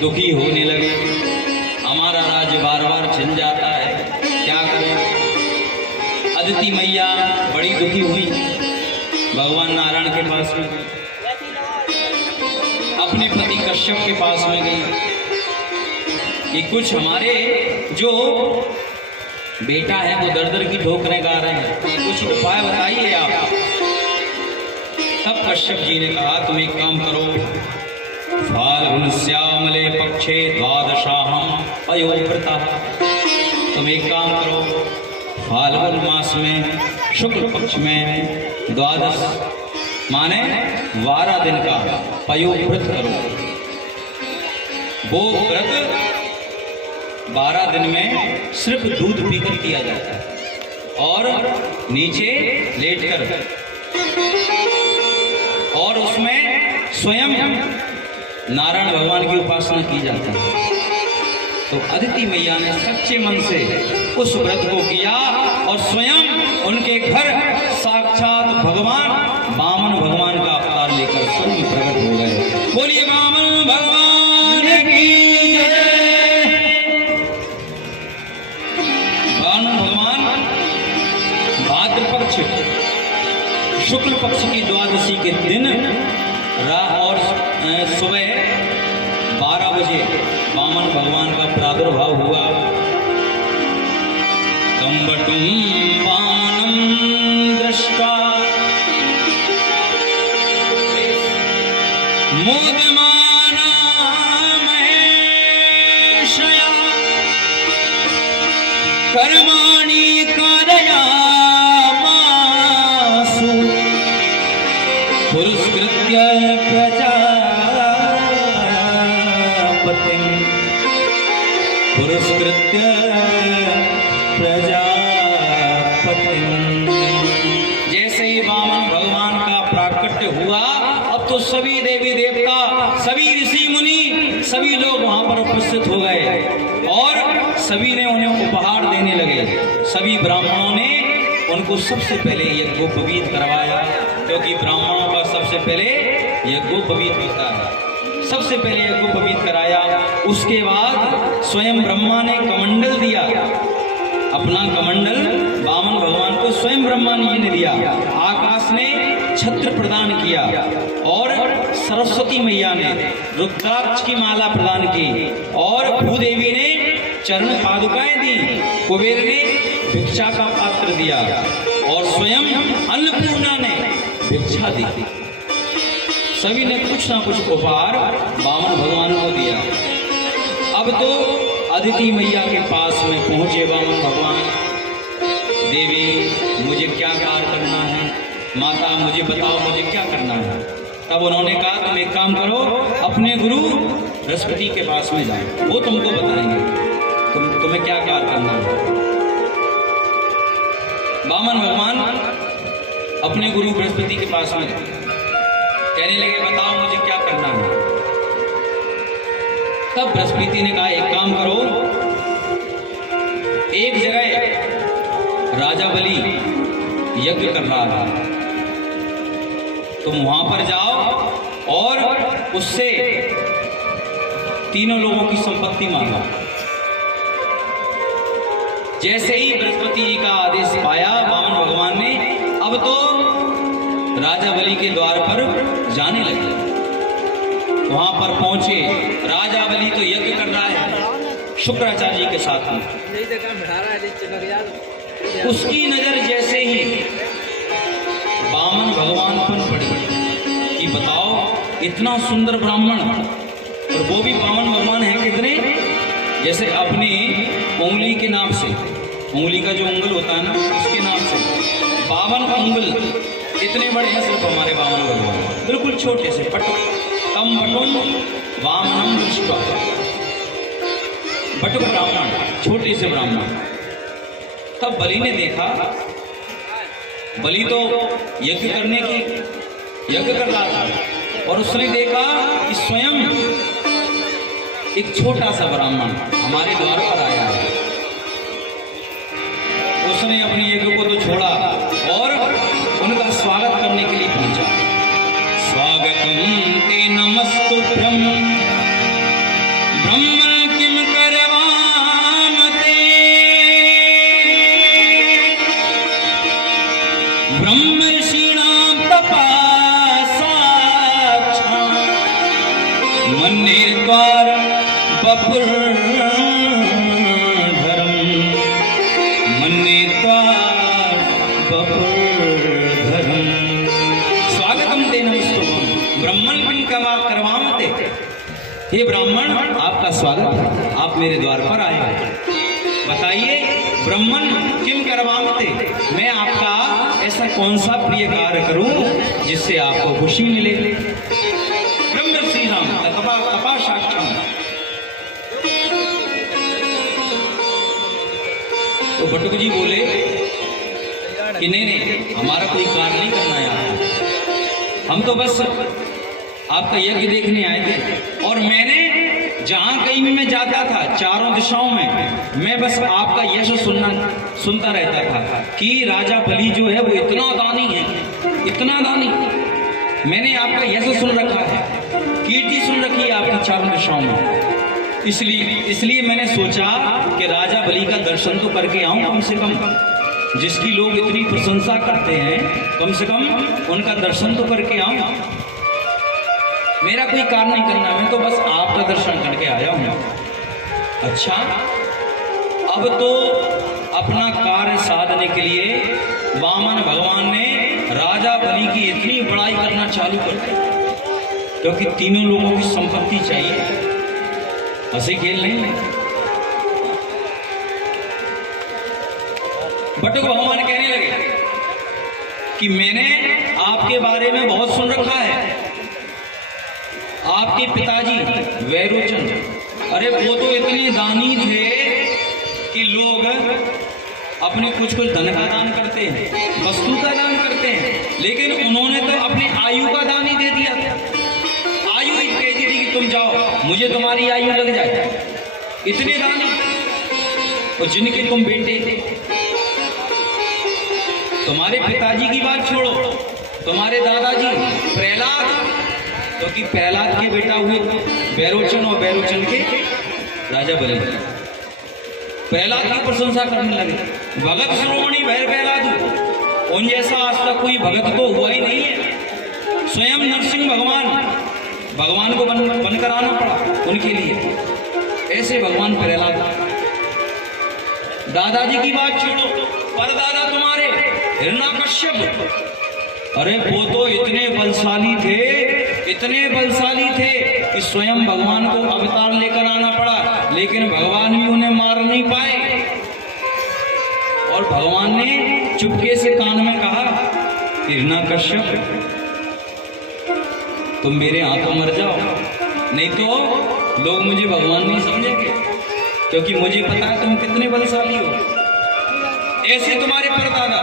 दुखी होने लगे। हमारा राज्य बार बार छिन जाता है, क्या करें। अदिति मैया बड़ी दुखी हुई, भगवान नारायण के पास में, अपने पति कश्यप के पास में गई कि कुछ हमारे जो बेटा है वो दर दर की ठोकरें गा रहे हैं, कुछ उपाय बताइए आप। तब कश्यप जी ने कहा तुम एक काम करो, फाल्गुन श्यामले पक्षे द्वादशाहम अयोव्रता। तुम एक काम करो, फाल्गुन मास में शुक्ल पक्ष में 12 माने 12 दिन का पयोव्रत करो। वो व्रत 12 दिन में सिर्फ दूध पीकर किया जाता है और नीचे लेटकर, और उसमें स्वयं नारायण भगवान की उपासना की जाती है। तो अदिति मैया ने सच्चे मन से उस व्रत को किया और स्वयं उनके घर साक्षात भगवान वामन भगवान का अवतार लेकर स्वयं प्रकट हो गए। बोलिए वामन भगवान की जय। वामन भगवान भाद्र पक्ष शुक्ल पक्ष की द्वादशी के दिन और सुबह 12 बजे वामन भगवान का प्रादुर्भाव हुआ। कंबटुम वामनम दृष्टा मोदमाना महेशया कर्माणि कारयामासु पुरस्कृत्य प्रजा प्रजापतिम्। जैसे ही वामन भगवान का प्राकट्य हुआ, अब तो सभी देवी देवता, सभी ऋषि मुनि, सभी लोग वहां पर उपस्थित हो गए और सभी ने उन्हें उपहार देने लगे। सभी ब्राह्मणों ने उनको सबसे पहले यज्ञोपवीत करवाया, क्योंकि ब्राह्मणों का सबसे पहले यज्ञोपवीत होता है। सबसे पहले यज्ञोपवीत कराया, उसके बाद स्वयं ब्रह्मा ने कमंडल दिया, अपना कमंडल वामन भगवान को स्वयं ब्रह्मा जी ने दिया। आकाश ने छत्र प्रदान किया और सरस्वती मैया ने रुद्राक्ष की माला प्रदान की और भूदेवी ने चरण पादुकाएं दी। कुबेर ने भिक्षा का पात्र दिया और स्वयं अन्नपूर्णा ने भिक्षा दी। सभी ने कुछ ना कुछ उपहार वामन भगवान को दिया। अब तो अदिति मैया के पास में पहुंचे वामन भगवान। देवी, मुझे क्या कार्य करना है? माता, मुझे बताओ, मुझे क्या करना है? तब उन्होंने कहा, तुम एक काम करो, अपने गुरु बृहस्पति के पास में जाओ, वो तुमको बताएंगे तुम्हें क्या कार्य करना है। वामन भगवान अपने गुरु बृहस्पति के पास में कहने लगे, बताओ मुझे क्या करना है। तब बृहस्पति ने कहा, एक काम करो, एक जगह राजा बलि यज्ञ कर रहा था, तुम वहां पर जाओ और उससे तीनों लोगों की संपत्ति मांगो। जैसे ही बृहस्पति जी का आदेश पाया वामन भगवान ने, अब तो राजा बलि के द्वार पर जाने लगे। वहां पर पहुंचे, राजा बलि तो यज्ञ कर रहा है शुक्राचार्य जी के साथ में। उसकी नजर जैसे ही वामन भगवान पर पड़ी कि बताओ, इतना सुंदर ब्राह्मण, और वो भी वामन भगवान है कितने, जैसे अपनी उंगली के नाम से, उंगली का जो उंगल होता है ना, उसके नाम से 52 उंगल इतने बड़े हैं सिर्फ हमारे वामन भगवान, बिल्कुल छोटे से। तम बटुम वामनम दृष्ट्वा, बटुक ब्राह्मण, छोटे से ब्राह्मण। तब बलि ने देखा, बलि तो यज्ञ करने की यज्ञ कर रहा था और उसने देखा कि स्वयं एक छोटा सा ब्राह्मण हमारे द्वार पर आया है। उसने अपनी यज्ञ को तो छोड़ा और उनका स्वागत करने के लिए पहुंचा। स्वागतम ते नमस्तुभ्यं ब्रह्म किम करवामते, ब्रह्मर्षीणां तपासा मन्ये द्वार बपुर्धरम्, मन्ये द्वार बपुर्धरम्। स्वागतम ते नमस्तुभ्यं ब्रह्मण किम करवामते। हे ब्राह्मण, आपका स्वागत है, आप मेरे द्वार पर आए हैं। बताइए, ब्रह्मण किम करवामते, मैं आपका ऐसा कौन सा प्रिय कार्य करूं जिससे आपको खुशी मिले। ब्रह्म श्री राम तपा साक्षम। तो बटुक जी बोले कि नहीं, हमारा कोई कार्य नहीं करना है आपको, हम तो बस आपका यज्ञ देखने आए थे। और मैंने जहां कहीं भी मैं जाता था, चारों दिशाओं में, मैं बस आपका यश सुनता रहता था कि राजा बलि जो है वो इतना दानी है, इतना दानी। मैंने आपका यश सुन रखा है, कीर्ति सुन रखी है आपकी चारों दिशाओं में। इसलिए मैंने सोचा कि राजा बलि का दर्शन तो करके आऊं कम से कम। जिसकी लोग इतनी प्रशंसा करते हैं, कम से कम उनका दर्शन तो करके आऊं। मेरा कोई कार्य नहीं करना, मैं तो बस आपका दर्शन करके आया हूं। अच्छा, अब तो अपना कार्य साधने के लिए वामन भगवान ने राजा बलि की इतनी बड़ाई करना चालू कर दी, क्योंकि तीनों लोगों की संपत्ति चाहिए, हंसी खेल नहीं। बटुक भगवान कहने लगे कि मैंने आपके बारे में बहुत सुन रखा है। आपके पिताजी वैरोचन, अरे वो तो इतने दानी थे कि लोग अपने कुछ कुछ धन का दान करते हैं, वस्तु का दान करते हैं, लेकिन उन्होंने तो अपनी आयु का दान ही दे दिया था। आयु ही कह दी थी कि तुम जाओ, मुझे तुम्हारी आयु लग जाए, इतने दानी। और जिनके तुम बेटे थे, तुम्हारे पिताजी की बात छोड़ो, तुम्हारे दादाजी प्रहलाद, क्योंकि प्रहलाद के बेटा हुए बैरोचन और बैरोचन के राजा बलि। प्रहलाद की प्रशंसा करने लगे, भगत श्रोमणी भैर प्रहलाद, उन जैसा आज तक कोई भगत तो हुआ ही नहीं है। स्वयं नरसिंह भगवान को बनकर आना पड़ा उनके लिए, ऐसे भगवान प्रहलाद। दादाजी की बात छोड़ो, परदादा तुम्हारे हिरण्यकश्यप, अरे वो तो इतने बलशाली थे कि स्वयं भगवान को अवतार लेकर आना पड़ा, लेकिन भगवान भी उन्हें मार नहीं पाए। और भगवान ने चुपके से कान में कहा, हिरण्यकश्यप तुम मेरे हाथों मर जाओ, नहीं तो लोग मुझे भगवान नहीं समझेंगे, क्योंकि मुझे पता है तुम कितने बलशाली हो। ऐसे तुम्हारे परदादा।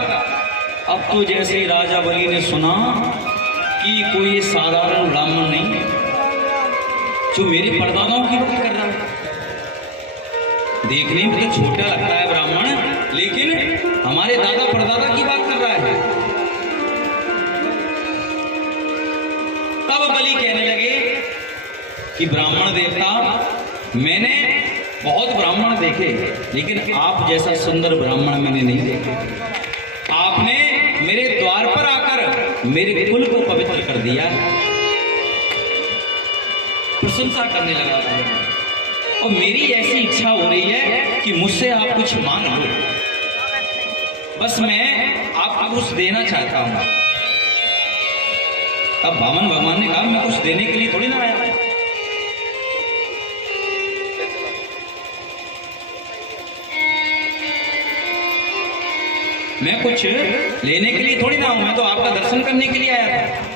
अब तो जैसे ही राजा बलि ने सुना कि कोई साधारण ब्राह्मण नहीं है जो मेरे परदादाओं की बात कर रहा है, देखने में तो छोटा लगता है ब्राह्मण, लेकिन हमारे दादा परदादा की बात कर रहा है। तब बलि कहने लगे कि ब्राह्मण देवता, मैंने बहुत ब्राह्मण देखे, लेकिन आप जैसा सुंदर ब्राह्मण मैंने नहीं देखा। आपने मेरे द्वार पर आकर मेरे कुल को पवित्र कर दिया। प्रशंसा करने लगा और मेरी ऐसी इच्छा हो रही है कि मुझसे आप कुछ मांग लो, बस मैं आपको कुछ देना चाहता हूं। तब वामन भगवान ने कहा, मैं कुछ देने के लिए थोड़ी ना आया, मैं कुछ लेने के लिए थोड़ी ना हूं, मैं तो आपका दर्शन करने के लिए आया था।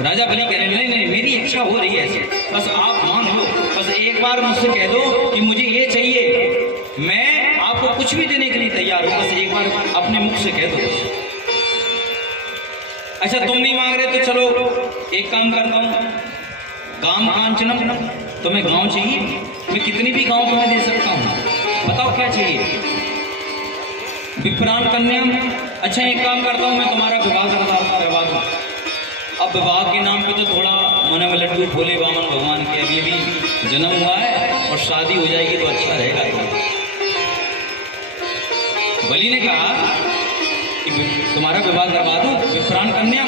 राजा बलि कह रहे, नहीं, मेरी इच्छा हो रही है ऐसे, बस आप मान लो, बस एक बार मुझसे कह दो कि मुझे ये चाहिए, मैं आपको कुछ भी देने के लिए तैयार हूं, बस एक बार अपने मुख से कह दो। अच्छा तुम नहीं मांग रहे तो चलो एक काम करता हूं, गांव कांचनम, तुम्हें गांव चाहिए, मैं कितनी भी गांव तुम्हें दे सकता हूं, बताओ क्या चाहिए। विप्रान कन्या, अच्छा एक काम करता हूं, मैं तुम्हारा विवाह करवा दूं। अब विवाह के नाम पे तो थोड़ा मन में लड्डू भोले वामन भगवान के अभी अभी जन्म हुआ है और शादी हो जाएगी तो अच्छा रहेगा। बलि ने कहा कि तुम्हारा विवाह करवा दूं, विप्रान कन्या,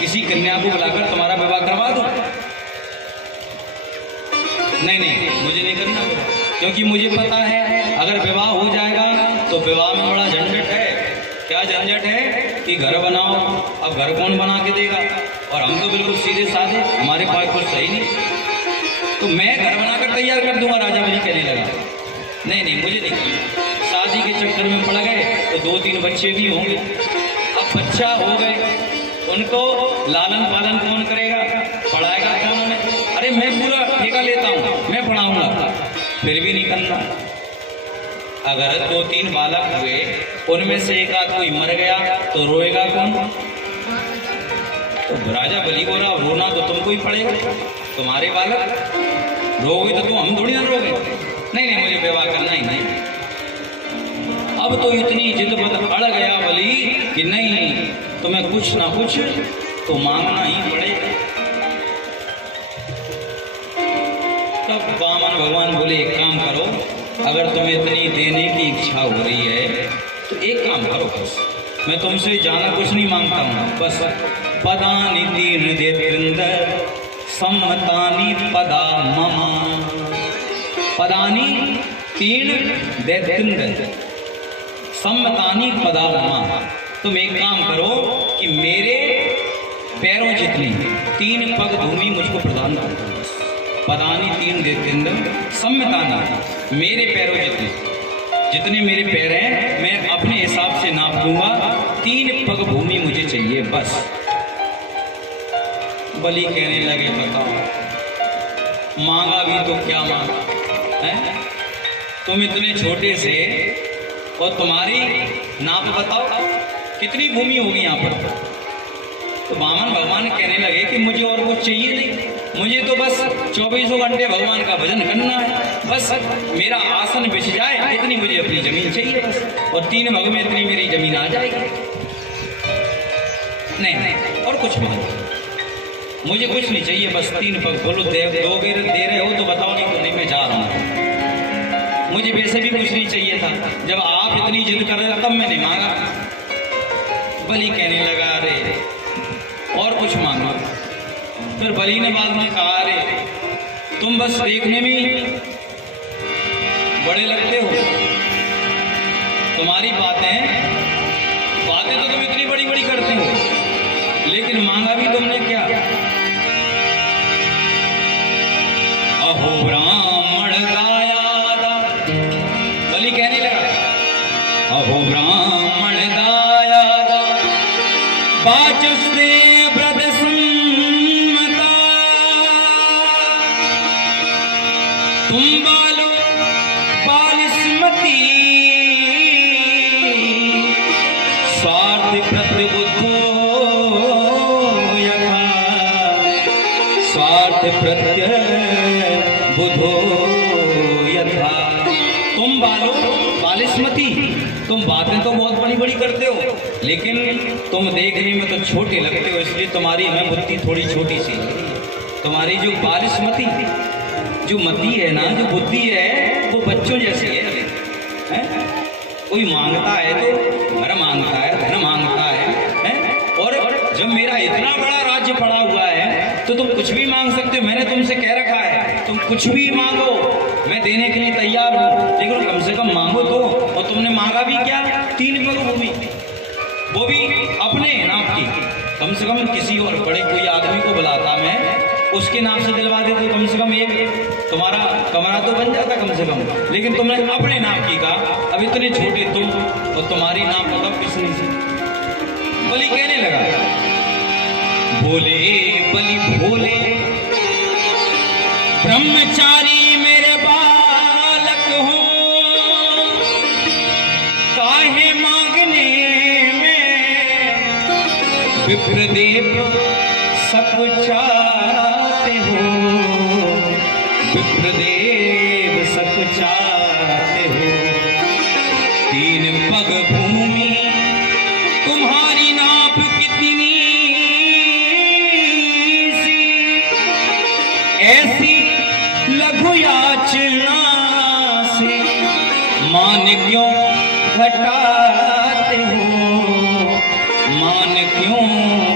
किसी कन्या को बुलाकर तुम्हारा विवाह करवा दूं। नहीं, मुझे नहीं करना, क्योंकि मुझे पता है अगर विवाह हो जाएगा तो विवाह में बड़ा झंझट है। क्या झंझट है कि घर बनाओ, अब घर कौन बना के देगा, और हम तो बिल्कुल सीधे साधे, हमारे पास कुछ सही नहीं, तो मैं घर बनाकर तैयार कर दूंगा। राजा बलि कहने लगा, नहीं, मुझे नहीं करना, शादी के चक्कर में पड़ गए तो 2-3 बच्चे भी होंगे, अब बच्चा हो गए उनको लालन पालन कौन करेगा, पढ़ाएगा कौन उन्हें, अरे मैं पूरा ठेका लेता हूँ, मैं पढ़ाऊंगा, फिर भी नहीं करना। अगर 2-3 बालक हुए, उनमें से एक आध कोई मर गया तो रोएगा कौन। तो राजा बलि बोला, रोना तो तुमको ही पड़ेगा, तुम्हारे बालक रोगे तो तुम, हम थोड़ी ना रोगे। नहीं, मुझे विवाह करना ही नहीं। अब तो इतनी जिद्द अड़ गया बलि कि नहीं, तुम्हें कुछ ना कुछ तो मांगना ही पड़ेगा। तब वामन भगवान बोले, एक काम करो, अगर तुम्हें इतनी देने की इच्छा हो रही है तो एक काम करो, बस मैं तुमसे ज्यादा कुछ नहीं मांगता हूँ, बस पदानि 3 देत्रिंद सम्मतानि पदा मम। पदानि 3 देत्रिंद सम्मतानि पदा मम। तुम एक काम करो कि मेरे पैरों जितनी 3 पग भूमि मुझको प्रदान कर दो। पदानी 3 देत्रिंद सम्मतानि, मेरे पैरों जितने मेरे पैर हैं मैं अपने हिसाब से नाप दूंगा, 3 पग भूमि मुझे चाहिए बस। बलि कहने लगे, बताओ मांगा भी तो क्या मांगा है? तुम इतने छोटे से, और तुम्हारी नाप बताओ कितनी भूमि होगी यहाँ पर। तो वामन भगवान कहने लगे कि मुझे और कुछ चाहिए नहीं, मुझे तो बस 24 घंटे भगवान का भजन करना है, बस मेरा आसन बिछ जाए इतनी मुझे अपनी जमीन चाहिए बस, और 3 भाग में इतनी मेरी जमीन आ जाएगी। नहीं और कुछ नहीं, मुझे कुछ नहीं चाहिए, बस 3 पग। बोलो दे रहे हो तो बताओ, नहीं तो नहीं, मैं जा रहा हूँ। मुझे वैसे भी कुछ नहीं चाहिए था, जब आप इतनी जिद कर रहे थे तब मैंने मांगा। बलि कहने लगा अरे और कुछ मांगा। फिर बलि ने बाद में कहा अरे तुम बस देखने में बड़े लगते हो, तुम्हारी बातें तो तुम इतनी बड़ी बड़ी करते हो, लेकिन मांगा भी तुमने क्या? अहो ब्राह्मण गायादा, बलि कहने लगा अहो ब्राह्मण गायादा बाचस्ते व्रत सम्मता, तुम बालो बालिस्मती स्वार्थ प्रतिबुद्धो यथा, स्वार्थ प्रत्य बुधो यथा। तुम बालो बालिस्मती, तुम बातें तो बहुत बड़ी बड़ी करते हो, लेकिन तुम देखने में तो छोटे लगते हो, इसलिए तुम्हारी हमें बुद्धि थोड़ी छोटी सी। तुम्हारी जो बालिस्मती जो मति है ना, जो बुद्धि है, वो बच्चों जैसी है? कोई मांगता है तो घर मांगता है, धन मांगता है? और जब मेरा इतना बड़ा राज्य पड़ा हुआ है तो तुम कुछ भी मांग सकते हो। मैंने तुमसे कह रखा है तुम कुछ भी मांगो, मैं देने के लिए तैयार हूँ, लेकिन कम से कम मांगो तो। और तुमने मांगा भी क्या? 3 पग भूमि, वो भी अपने नाम की। कम से कम किसी और बड़े कोई आदमी को बुलाता मैं, उसके नाम से दिलवा देते तो कम से कम एक तुम्हारा कमरा तो बन जाता कम से कम, लेकिन तुमने अपने नाम की कहा। अब इतने छोटे तुम, और तुम्हारी नाम मतलब किसने सी? बलि कहने लगा बोले बलि भोले ब्रह्मचारी मेरे बालक हो, काहे मांगने में विप्रदेव सब चाहते हो, विप्रदेव सब चाहते हो। 3 पग भूमि तुम्हारी नाप कितनी सी, ऐसी लघु याचना से मान क्यों घटाते हो, मान क्यों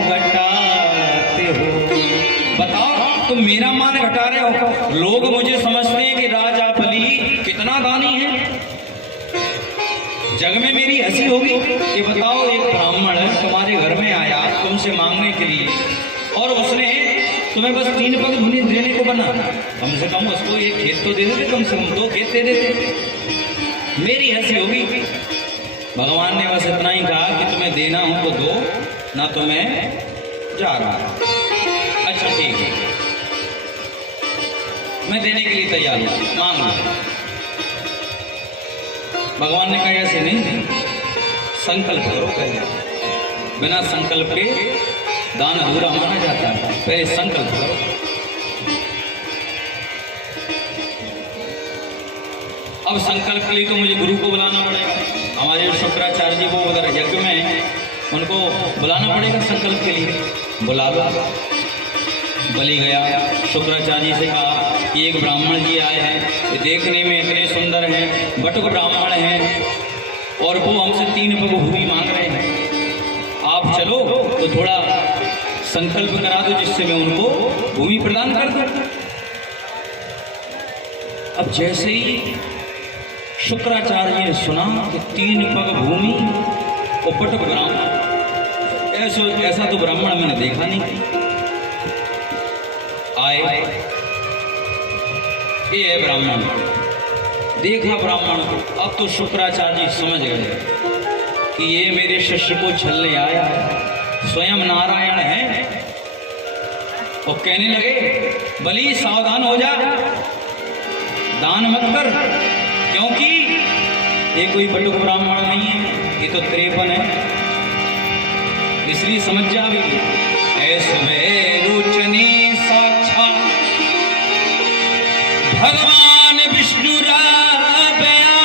घटाते हो? बताओ तुम मेरा मान घटा रहे हो। लोग मुझे समझते हैं कि राजा बलि कितना दानी है, जग में मेरी हंसी होगी कि बताओ एक ब्राह्मण तुम्हारे घर में आया तुमसे मांगने के लिए, और उसने तुम्हें बस 3 पग भूमि देने को बना। कम से कम उसको 1 खेत तो दे देते, कम से कम 2 खेत दे देते, मेरी हंसी होगी। भगवान ने बस इतना ही कहा कि तुम्हें देना हो तो दो, ना तो मैं जा रहा। अच्छा ठीक है, मैं देने के लिए तैयार हूँ, मांग लो। भगवान ने कहा ऐसे नहीं, संकल्प करो पहले, बिना संकल्प के दान अधूरा माना जाता है, पहले संकल्प करो। अब संकल्प के लिए तो मुझे गुरु को बुलाना पड़ेगा, हमारे शुक्राचार्य जी को उधर यज्ञ में उनको बुलाना पड़ेगा संकल्प के लिए। बुला लो। बलि गया, शुक्राचार्य जी से कहा कि एक ब्राह्मण जी आए हैं, ये देखने में इतने सुंदर हैं, बटुक ब्राह्मण हैं, और वो हमसे 3 पग भूमि मांग रहे हैं। आप चलो तो थोड़ा संकल्प करा दो जिससे मैं उनको भूमि प्रदान कर दूं। अब जैसे ही शुक्राचार्य जी ने सुना कि 3 पग भूमि और बटुक ब्राह्मण, ऐसा तो ब्राह्मण मैंने देखा नहीं। आए, ये है ब्राह्मण। देखा ब्राह्मण को, अब तो शुक्राचार्य जी समझ गए कि ये मेरे शिष्य को छलने आया है, स्वयं नारायण है। और कहने लगे बलि सावधान हो जा, दान मत कर, क्योंकि ये कोई बटुक ब्राह्मण नहीं है, ये तो 53 है, इसलिए समझ जा भी। ऐसे रोचनी साक्षात भगवान विष्णु राबया,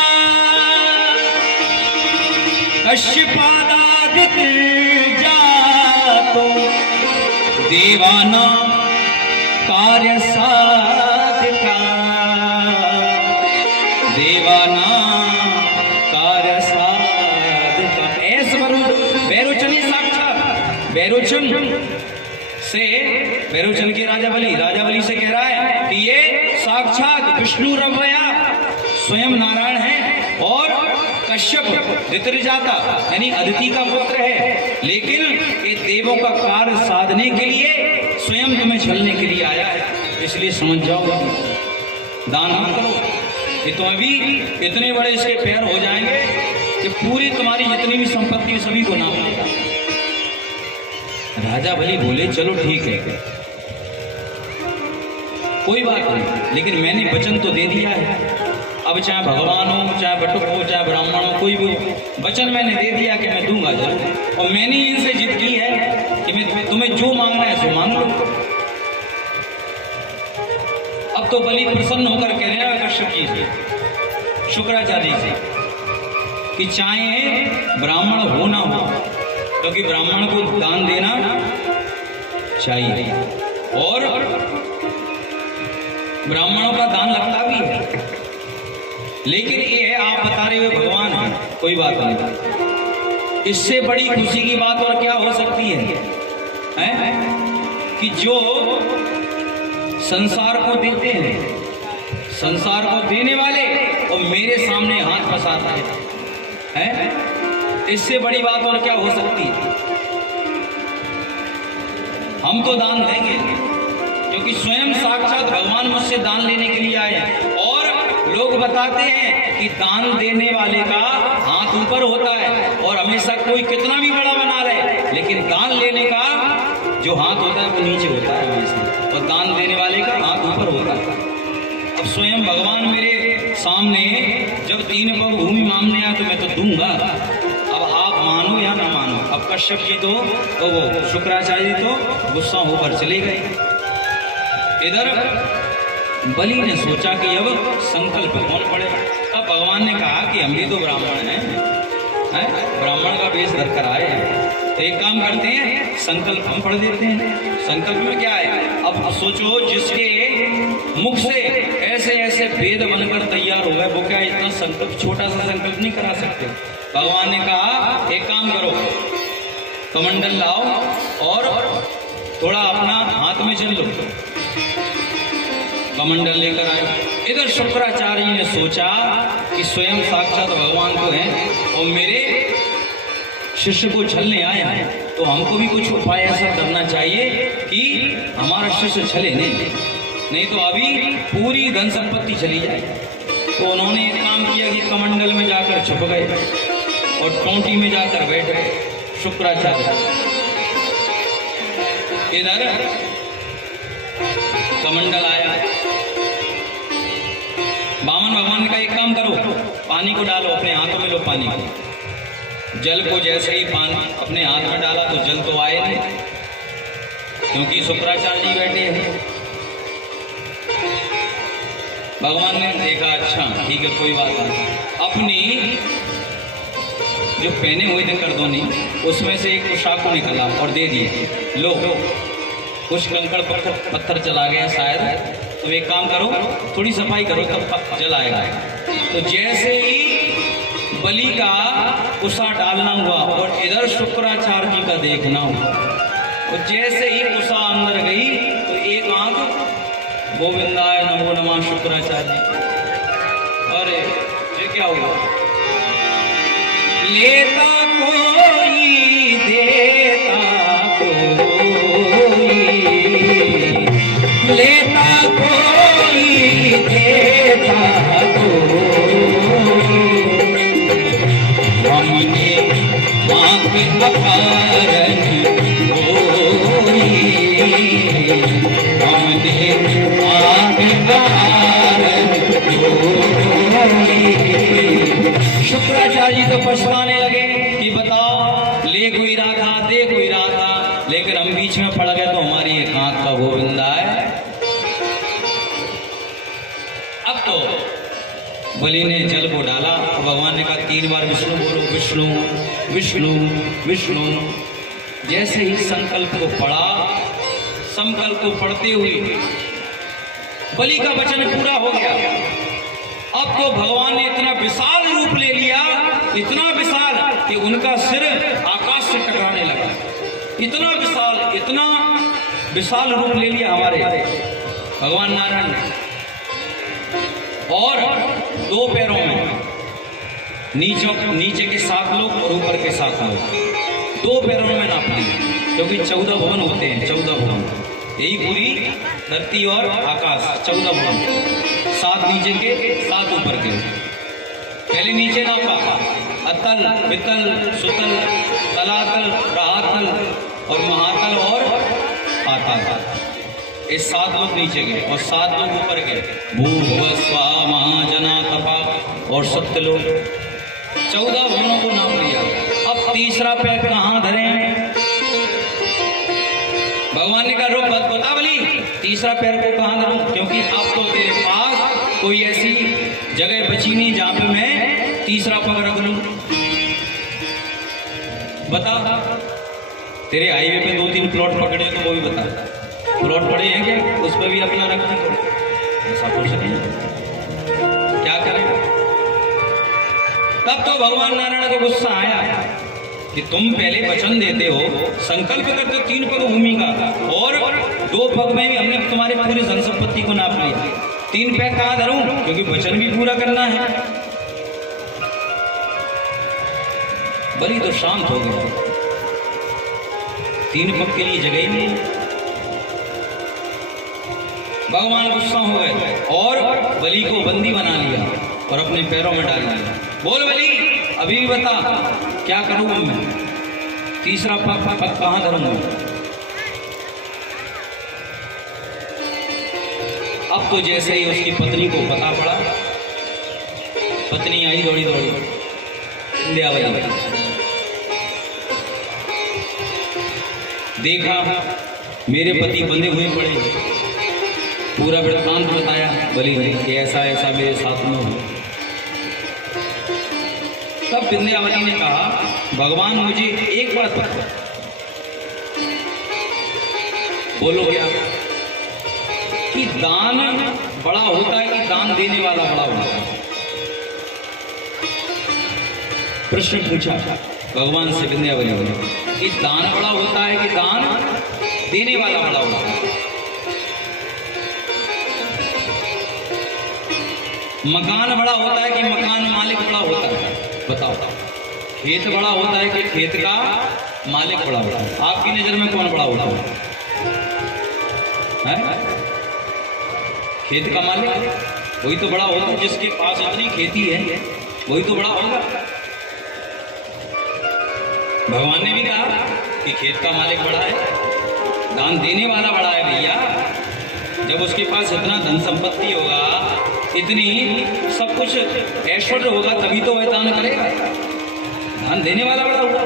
कश्यपादादित्य जातो देवाना कार्य साधिका, देवाना कार्य साधिका। ऐसे बैरोचनी साक्षात, बैरोचन से, बैरोचन के राजा बलि से कह रहा है कि ये साक्षात विष्णु रवया स्वयं नारायण है और कश्यप ऋतुजाता यानी अदिति का पुत्र है, लेकिन ये देवों का कार्य साधने के लिए स्वयं तुम्हें छलने के लिए आया है, इसलिए समझ जाओ, दान मत करो, ये तो अभी इतने बड़े इसके पैर हो जाएंगे कि पूरी तुम्हारी जितनी भी संपत्ति सभी को नाम लेगा। राजा बलि बोले चलो ठीक है, कोई बात नहीं, लेकिन मैंने वचन तो दे दिया है, अब चाहे भगवान हो, चाहे बटुक हो, चाहे ब्राह्मण हो, कोई भी हो, वचन मैंने दे दिया कि मैं दूंगा जरूर, और मैंने इनसे जिद की है कि मैं तुम्हें जो मांगना है सो मांग लो। अब तो बलि प्रसन्न होकर कह रहे हैं कश्यप जी से, शुक्राचार्य से, कि चाहे ब्राह्मण हो ना हो, क्योंकि ब्राह्मण को दान देना चाहिए और ब्राह्मणों का दान लगता भी है, लेकिन ये है आप बता रहे हो भगवान है, कोई बात नहीं, इससे बड़ी खुशी की बात और क्या हो सकती है? कि जो संसार को देते हैं, संसार को देने वाले और मेरे सामने हाथ फंसाते हैं, इससे बड़ी बात और क्या हो सकती है? हम तो दान देंगे क्योंकि स्वयं साक्षात भगवान मुझसे दान लेने के लिए आए हैं, और लोग बताते हैं कि दान देने वाले का हाथ ऊपर होता है, और हमेशा कोई कितना भी बड़ा बना रहे, लेकिन दान लेने का जो हाथ होता है वो नीचे होता है हमेशा, और दान देने वाले का हाथ ऊपर होता है। अब स्वयं भगवान मेरे सामने जब 3 पग भूमि मांगने आए तो मैं तो दूंगा, अब आप मानो या ना मानो। अब कश्यप जी तो वो शुक्राचार्य जी तो गुस्सा होकर चले गए। इधर बलि ने सोचा कि अब संकल्प कौन पड़ेगा। अब भगवान ने कहा कि हम भी तो ब्राह्मण हैं, ब्राह्मण का वेश धर कर आए हैं, तो एक काम करते हैं संकल्प हम पढ़ देते हैं। संकल्प में क्या है? अब सोचो जिसके मुख से ऐसे ऐसे वेद बनकर तैयार हो गए, वो क्या इतना संकल्प, छोटा सा संकल्प नहीं करा सकते? भगवान ने कहा एक काम करो, कमंडल लाओ और थोड़ा अपना हाथ में चल लो। कमंडल लेकर आए। इधर शुक्राचार्य ने सोचा कि स्वयं साक्षात भगवान तो हैं और मेरे शिष्य को छलने आए हैं, तो हमको भी कुछ उपाय ऐसा करना चाहिए कि हमारा शिष्य छले नहीं तो अभी पूरी धन संपत्ति चली जाए। तो उन्होंने एक काम किया कि कमंडल में जाकर छुप गए और टोंटी में जाकर बैठ गए शुक्राचार्य। इधर कमंडल आया, बामन भगवान ने कहा एक काम करो, पानी को डालो अपने हाथों में, लो पानी को। जल को जैसे ही पानी अपने हाथ में डाला तो जल तो आए नहीं, क्योंकि शुक्राचार्य जी बैठे हैं। भगवान ने देखा अच्छा ठीक है कोई बात नहीं, अपनी जो पहने हुए थे करदोनी उसमें से एक पोशाक को निकाला और दे दिए, लो कुछ कंकड़ पत्थर चला गया शायद, तो एक काम करो थोड़ी सफाई करो तब जल आएगा। तो जैसे ही बलि का कुसा डालना हुआ और इधर शुक्राचार्य जी का देखना हुआ, और जैसे ही कुसा अंदर गई तो एक आंख गोविंदाय नमो नमः शुक्राचार्य। अरे ये क्या हुआ? लेता कोई देता कोई, लेता कोई देता कोई, हमने मांग अपारन कोई, पिताजी तो पछताने लगे कि बताओ ले कोई रहा था, दे कोई रहा था, लेकिन हम बीच में पड़ गए तो हमारी एक आंख का गोविंदा है। अब तो बलि ने जल को डाला, भगवान ने कहा 3 बार विष्णु बोलो, विष्णु विष्णु विष्णु। जैसे ही संकल्प को पढ़ा, संकल्प को पढ़ते हुए बलि का वचन पूरा हो गया। अब तो भगवान ने इतना विशाल रूप ले लिया, इतना विशाल कि उनका सिर आकाश से टकराने लगा। इतना विशाल रूप ले लिया हमारे भगवान नारायण ने। और 2 पैरों में, नीचे के 7 लोग और ऊपर के 7 लोग, 2 पैरों में नाप लिया, क्योंकि 14 भवन होते हैं, 14 भवन, यही पूरी धरती और आकाश 14 भवन, 7 नीचे के 7 ऊपर के। पहले नीचे नापा, अतल वितल सुतल तलातल रहातल और महातल और पाताल, ये 7 लोग नीचे गए और 7 लोग ऊपर गए, भूर्भुवः स्वः महाजना तपा और सत्य लोग। 14 भवनों को नाप लिया। अब तीसरा पैर कहाँ धरें? भगवान ने कहा रुक बता बलि, तीसरा पैर को कहाँ धरूं? क्योंकि अब तो तेरे पास कोई ऐसी जगह बची नहीं जहां पे मैं तीसरा पग रख लूं। बता, तेरे हाईवे पे 2-3 प्लॉट पकड़े तो वो भी बता, प्लॉट पड़े हैं क्या? उस पर भी अपना रखना, ऐसा कुछ नहीं, क्या करें? तब तो भगवान नारायण को गुस्सा आया कि तुम पहले वचन देते हो, संकल्प करते हो 3 पग भूमि का, और 2 पग में भी हमने तुम्हारे पूरी धन संपत्ति को नाप लिया, 3 पैर कहाँ धरूं? क्योंकि वचन भी पूरा करना है। बलि तो शांत हो गया, 3 पग के लिए जगह ही नहीं। भगवान गुस्सा हो गए और बलि को बंदी बना लिया और अपने पैरों में डाल दिया। बोल बलि, अभी भी बता क्या करूं मैं? तीसरा पग कहां धरूंगा? अब तो जैसे ही उसकी पत्नी को पता पड़ा, पत्नी आई दौड़ी दौड़ी, देखा मेरे पति बंधे हुए पड़े, पूरा वृत्तांत बताया बलि ने कि ऐसा ऐसा मेरे साथ में हो। तब विंध्यावली ने कहा भगवान मुझे एक बात बता, बोलो क्या? कि दान बड़ा होता है कि दान देने वाला बड़ा होता है? प्रश्न पूछा भगवान से विंध्यावली ने कि दान बड़ा होता है कि दान देने वाला बड़ा होता है? मकान बड़ा होता है कि मकान मालिक बड़ा होता है? बताओ। खेत बड़ा होता है कि खेत का मालिक बड़ा होता है? आपकी नजर में कौन बड़ा होता है? खेत का मालिक वही तो बड़ा होता है, जिसके पास इतनी खेती है वही तो बड़ा होगा। भगवान ने भी कहा कि खेत का मालिक बड़ा है, दान देने वाला बड़ा है भैया। जब उसके पास इतना धन संपत्ति होगा, इतनी सब कुछ ऐश्वर्य होगा, तभी तो वह दान करेगा। दान देने वाला बड़ा होगा।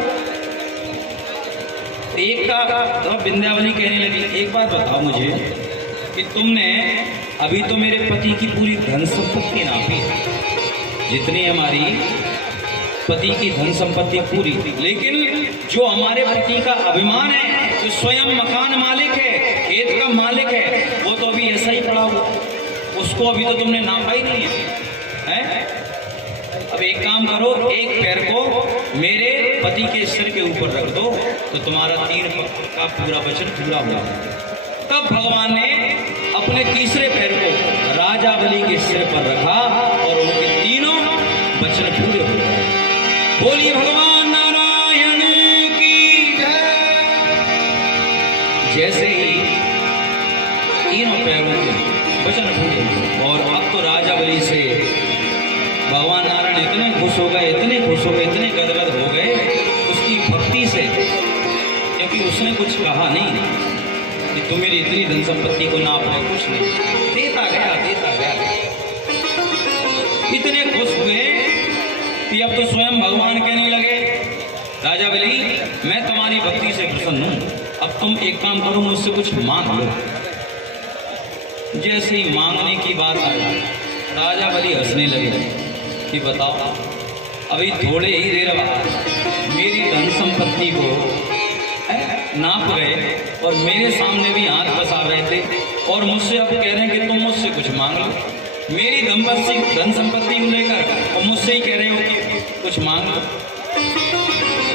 एक का तो विंध्यावली कहने लगी, एक बात बताओ मुझे कि तुमने अभी तो मेरे पति की पूरी धन संपत्ति नापी, जितनी हमारी पति की धन संपत्ति पूरी, लेकिन जो हमारे पति का अभिमान है, जो स्वयं मकान मालिक है, खेत का मालिक है, वो तो अभी ऐसा ही पड़ा हुआ, उसको अभी तो तुमने नापा ही नहीं है? अब एक काम करो, एक पैर को मेरे पति के सिर के ऊपर रख दो तो तुम्हारा 3 पग का पूरा वचन पूरा हुआ। तब भगवान ने अपने तीसरे पैर को राजा बलि के सिर पर रखा और उनके 3 वचन पूरे हो गए। बोलिए भगवान नारायण की जय। जैसे ही 3 पैरों के वचन पूरे, और अब तो राजा बलि से भगवान नारायण इतने खुश हो गए, इतने खुश हो गए, इतने गदगद हो गए उसकी भक्ति से, क्योंकि उसने कुछ कहा नहीं कि तुम मेरी इतनी धन संपत्ति को नाप रहे, कुछ नहीं, देता गया। इतने खुश हुए कि अब तो स्वयं भगवान कहने लगे, राजा बलि मैं तुम्हारी भक्ति से प्रसन्न हूं, अब तुम एक काम करो, मुझसे कुछ मांग लो। जैसे ही मांगने की बात आई, राजा बलि हंसने लगे कि बताओ, अभी थोड़े ही देर बाद मेरी धन संपत्ति को नाप गए और मेरे सामने भी हाथ पसार रहे थे और मुझसे अब कह रहे हैं कि तुम मुझसे कुछ मांग लो। मेरी धन संपत्ति को लेकर और मुझसे ही कह रहे हो कि कुछ मांग लो।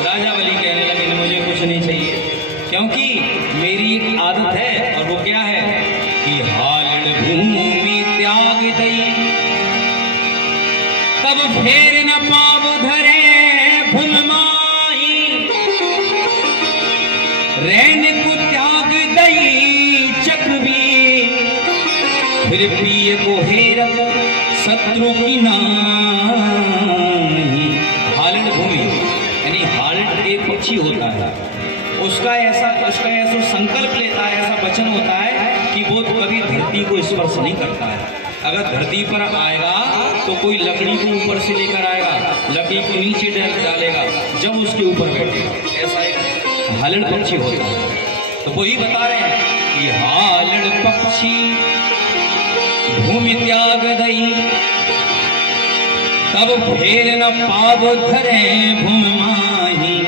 राजा बलि कहने लगे मुझे कुछ नहीं चाहिए, क्योंकि मेरी एक आदत है और वो क्या है कि हालड़ भूमि त्याग दई तब फेर न पाव धरे भुलमाही, रैन को त्याग दई चकवी फिर पिए को हेरत शत्रु की नाही। हालड़ भूमि यानी हालड़ एक पक्षी होता है, उसका ऐसा संकल्प लेता है, ऐसा वचन होता है कि वो कभी धरती को स्पर्श नहीं करता है। अगर धरती पर आएगा तो कोई लकड़ी को ऊपर से लेकर आएगा, लकड़ी को नीचे डालेगा, जब उसके ऊपर बैठेगा। ऐसा एक हालड़ पक्षी होता है। तो वही बता रहे हैं कि हालड़ पक्षी भूमि त्याग दई तब फेर न पाव धरे भूम माही,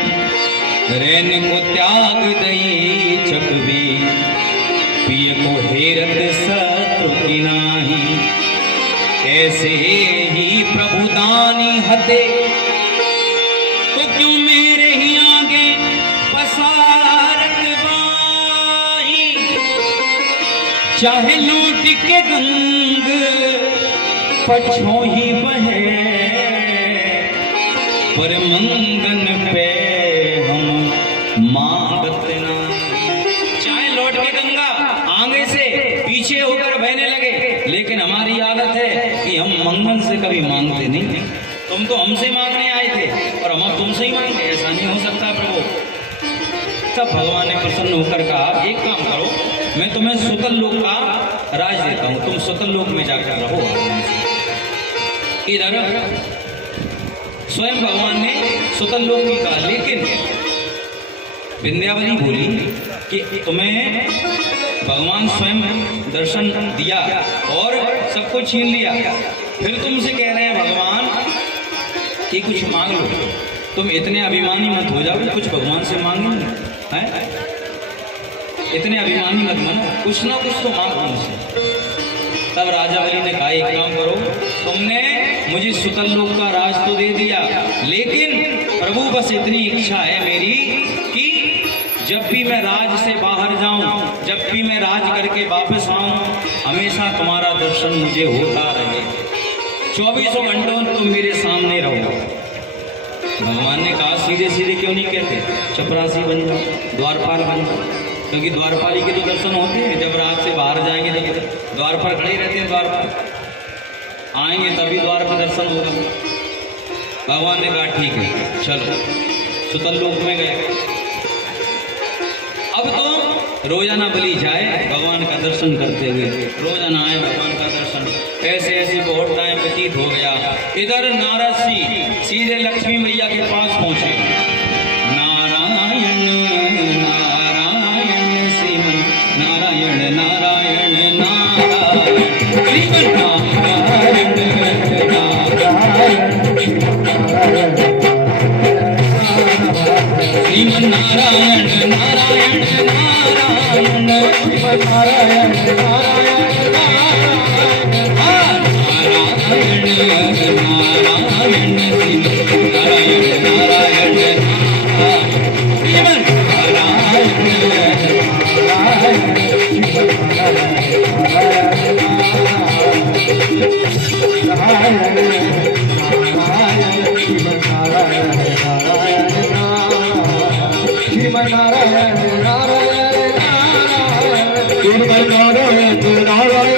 रैन को त्याग दई चकवी पिय को हेरत शत्रु की नाही। ऐसे ही प्रभु दानी हते तो क्यों मेरे ही आगे पसारत बाही, चाहे लूट के गंग पछो ही बहे पर मंगन पे हम मांगत नहीं। चाहे लौट के गंगा आगे से पीछे होकर बहने लगे, लेकिन हमारी आदत है कि हम मंगन से कभी मांगते नहीं। तुम तो हमसे मांगने आए थे और हम तुमसे ही मांगे, ऐसा नहीं हो सकता प्रभु। तब भगवान ने प्रसन्न होकर कहा एक काम करो, मैं तुम्हें सुतल लोक का राज देता हूं, तुम सुतल लोक में जाकर रहो। इधर स्वयं भगवान ने सुतल लोक की कहा, लेकिन विंध्यावली बोली कि तुम्हें भगवान स्वयं दर्शन दिया और सब कुछ छीन लिया, फिर तुमसे कह रहे हैं भगवान कि कुछ मांग लो। तुम इतने अभिमानी मत हो जाओ, कुछ भगवान से मांगेंगे हैं? इतने अभिमानी मत बनो, कुछ ना कुछ तो मांगो मुझसे। तब राजा बलि ने कहा एक काम करो, तुमने मुझे सुतल लोक का राज तो दे दिया, लेकिन प्रभु बस इतनी इच्छा है मेरी कि जब भी मैं राज से बाहर जाऊं, जब भी मैं राज करके वापस आऊं, हमेशा तुम्हारा दर्शन मुझे होता रहे, 24 घंटों तुम मेरे सामने रहो। भगवान ने कहा सीधे सीधे क्यों नहीं कहते, चपरासी बन जाओ, द्वारपाल बन जाओ, क्योंकि द्वारपाली के तो दर्शन होते हैं। जब रात से बाहर जाएंगे तो द्वार पर खड़े रहते हैं, द्वार पर आएंगे तभी द्वार पर दर्शन होगा। भगवान ने कहा ठीक है चलो, सुतल लोक में गए। अब तो रोजाना बलि जाए भगवान का दर्शन करते हुए, रोजाना आए भगवान का दर्शन। ऐसे ऐसे बहुत टाइम व्यतीत हो गया। इधर नारद जी सीधे लक्ष्मी मैया के पास पहुंचे। नारायण नारायण श्रीमन नारायण नारायण नारायण श्रीमन नारायण श्रीमन नारायण नारायण नारायण श्रीमन नारायण नारायण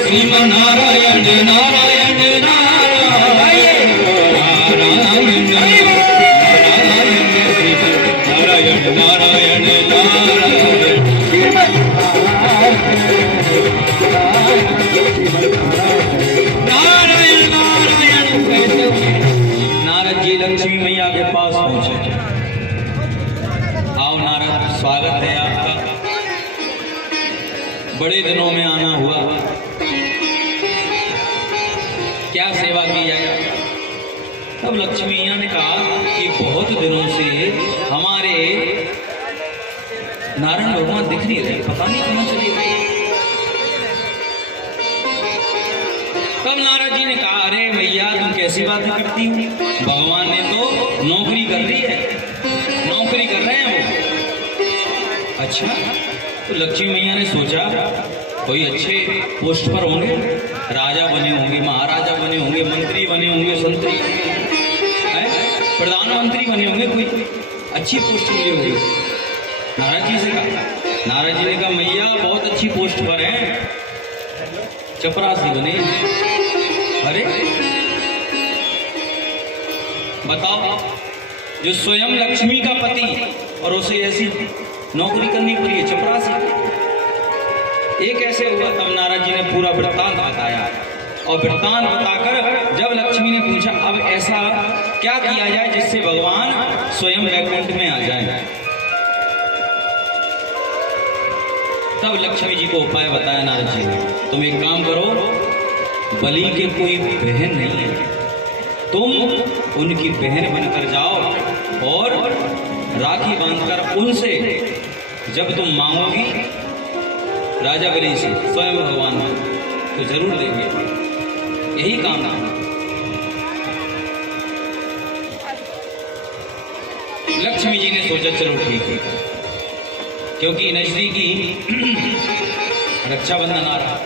श्रीमन नारायण नारायण नारायण नारायण नारायण नारायण नारायण बड़े दिनों में आना हुआ, क्या सेवा की जाए। तब लक्ष्मी मैया ने कहा कि बहुत दिनों से हमारे नारायण भगवान दिख नहीं रहे, पता नहीं कहाँ चले गए। तब नारद जी ने कहा, अरे भैया तुम कैसी बातें करती हो, भगवान ने तो नौकरी कर रही है, नौकरी कर रहे हैं वो। अच्छा, तो लक्ष्मी मैया ने सोचा कोई अच्छे पोस्ट पर होंगे, राजा बने होंगे, महाराजा बने होंगे, मंत्री बने होंगे, संतरी प्रधानमंत्री बने होंगे, कोई अच्छी पोस्ट मिली होगी। नारद जी से कहा, नारद जी ने कहा मैया बहुत अच्छी पोस्ट पर हैं, चपरासी बने। अरे बताओ, जो स्वयं लक्ष्मी का पति और उसे ऐसी नौकरी करनी पड़ी है, चपरासी, ये कैसे हुआ। तब नारद जी ने पूरा वृत्तांत बताया, और वृत्तांत बताकर जब लक्ष्मी ने पूछा अब ऐसा क्या किया जाए जिससे भगवान स्वयं वैकुंठ में आ जाए, तब लक्ष्मी जी को उपाय बताया नारद जी ने। तुम एक काम करो, बलि की कोई बहन नहीं है, तुम उनकी बहन बनकर जाओ और राखी बांधकर उनसे जब तुम मांगोगी राजा बलि से स्वयं भगवान तो जरूर देंगे। यही काम है। लक्ष्मी जी ने सोचा चलो ठीक है, क्योंकि नजदीकी रक्षाबंधन आ रहा।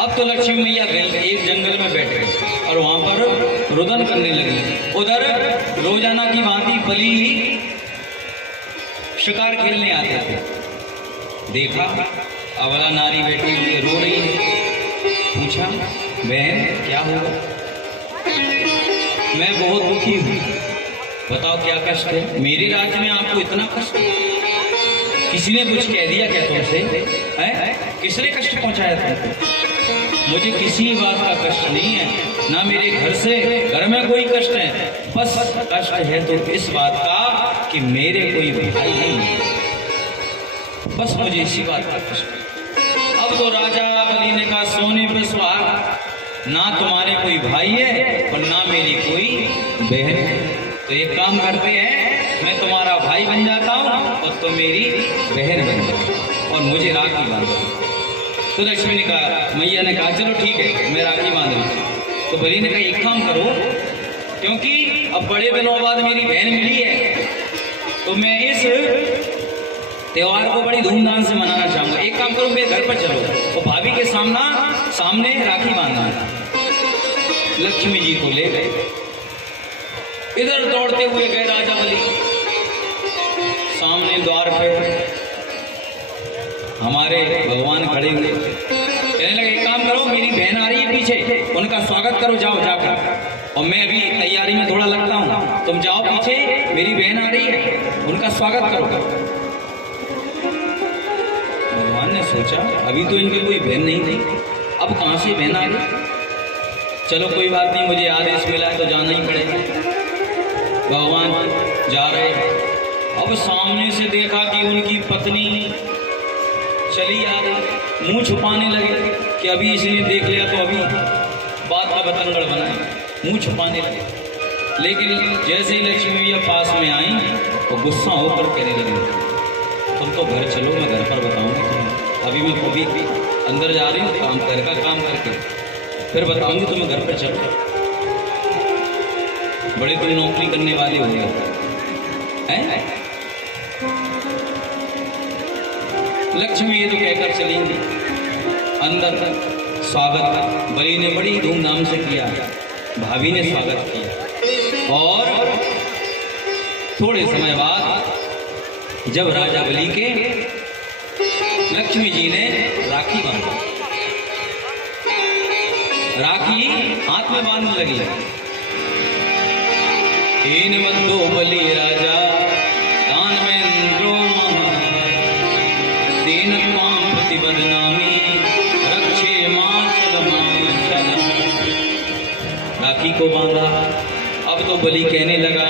अब तो लक्ष्मी मैया एक जंगल में बैठ गए और वहां पर रुदन करने लगी। उधर रोजाना की भांति बलि शिकार खेलने आते थे। देखा अवला नारी बैठी हुई रो रही है। पूछा बहन क्या हुआ। मैं बहुत दुखी हूँ, बताओ क्या कष्ट है। मेरे राज्य में आपको इतना कष्ट, किसी ने कुछ कह दिया क्या तुमसे है? किसने कष्ट पहुंचाया तुमको? मुझे किसी बात का कष्ट नहीं है, ना मेरे घर में कोई कष्ट है। बस कष्ट है तो इस बात का कि मेरे कोई भाई नहीं है, बस मुझे इसी बात का कष्ट है। अब तो राजा बलि ने कहा सोने पे सुहाग, ना तुम्हारे कोई भाई है और ना मेरी कोई बहन है, तो एक काम करते हैं, मैं तुम्हारा भाई बन जाता हूँ और तुम मेरी बहन बन जाओ और मुझे राखी बांधो। तो लक्ष्मी ने कहा, मैया ने कहा चलो ठीक है मैं राखी बांध लूँ। तो बलि ने कहा एक काम करो, क्योंकि अब बड़े दिनों बाद मेरी बहन मिली है तो मैं इस त्योहार को बड़ी धूमधाम से मनाना चाहूंगा। एक काम करो मेरे घर पर चलो और भाभी के सामने राखी बांधना। लक्ष्मी जी को ले गए, इधर दौड़ते हुए गए राजा बलि। सामने द्वार पे हमारे भगवान खड़े हुए, कहने लगे एक काम करो मेरी बहन आ रही है पीछे, उनका स्वागत करो, जाओ जाकर, और मैं अभी तैयारी में थोड़ा लगता हूँ, तुम जाओ पीछे, मेरी बहन आ रही है, उनका स्वागत करो। भगवान ने सोचा अभी तो इनकी कोई बहन नहीं थी, अब कहाँ से बहन आ गई। चलो कोई बात नहीं, मुझे आदेश मिला है तो जाना ही पड़ेगा। भगवान जा रहे हैं, अब सामने से देखा कि उनकी पत्नी चली आ रही, मुंह छुपाने लगे कि अभी इसने देख लिया तो अभी बात का बतंगड़ बनाए, मुंह छुपाने लगे। लेकिन जैसे ही लक्ष्मी मैया पास में आई तो गुस्सा होकर कहने लगे तुम तो घर चलो, मैं घर पर बताऊंगी तुम्हें, अभी मैं कभी अंदर जा रही हूँ काम काम करके फिर बताऊंगी तुम्हें, घर पर चलो, बड़े बड़ी नौकरी करने वाले हो गए हैं। लक्ष्मी ये तो कहकर चली अंदर। स्वागत बलि ने बड़ी धूमधाम से किया, भाभी ने स्वागत किया, और थोड़े समय बाद जब राजा बलि के लक्ष्मी जी ने राखी बांधी, राखी हाथ में बांधने लगी। इन मतो बलि राजा दान में इंद्रो दीन त्वाम प्रति बदनामी रक्षे माचल माचल। राखी को बांधा। अब तो बलि कहने लगा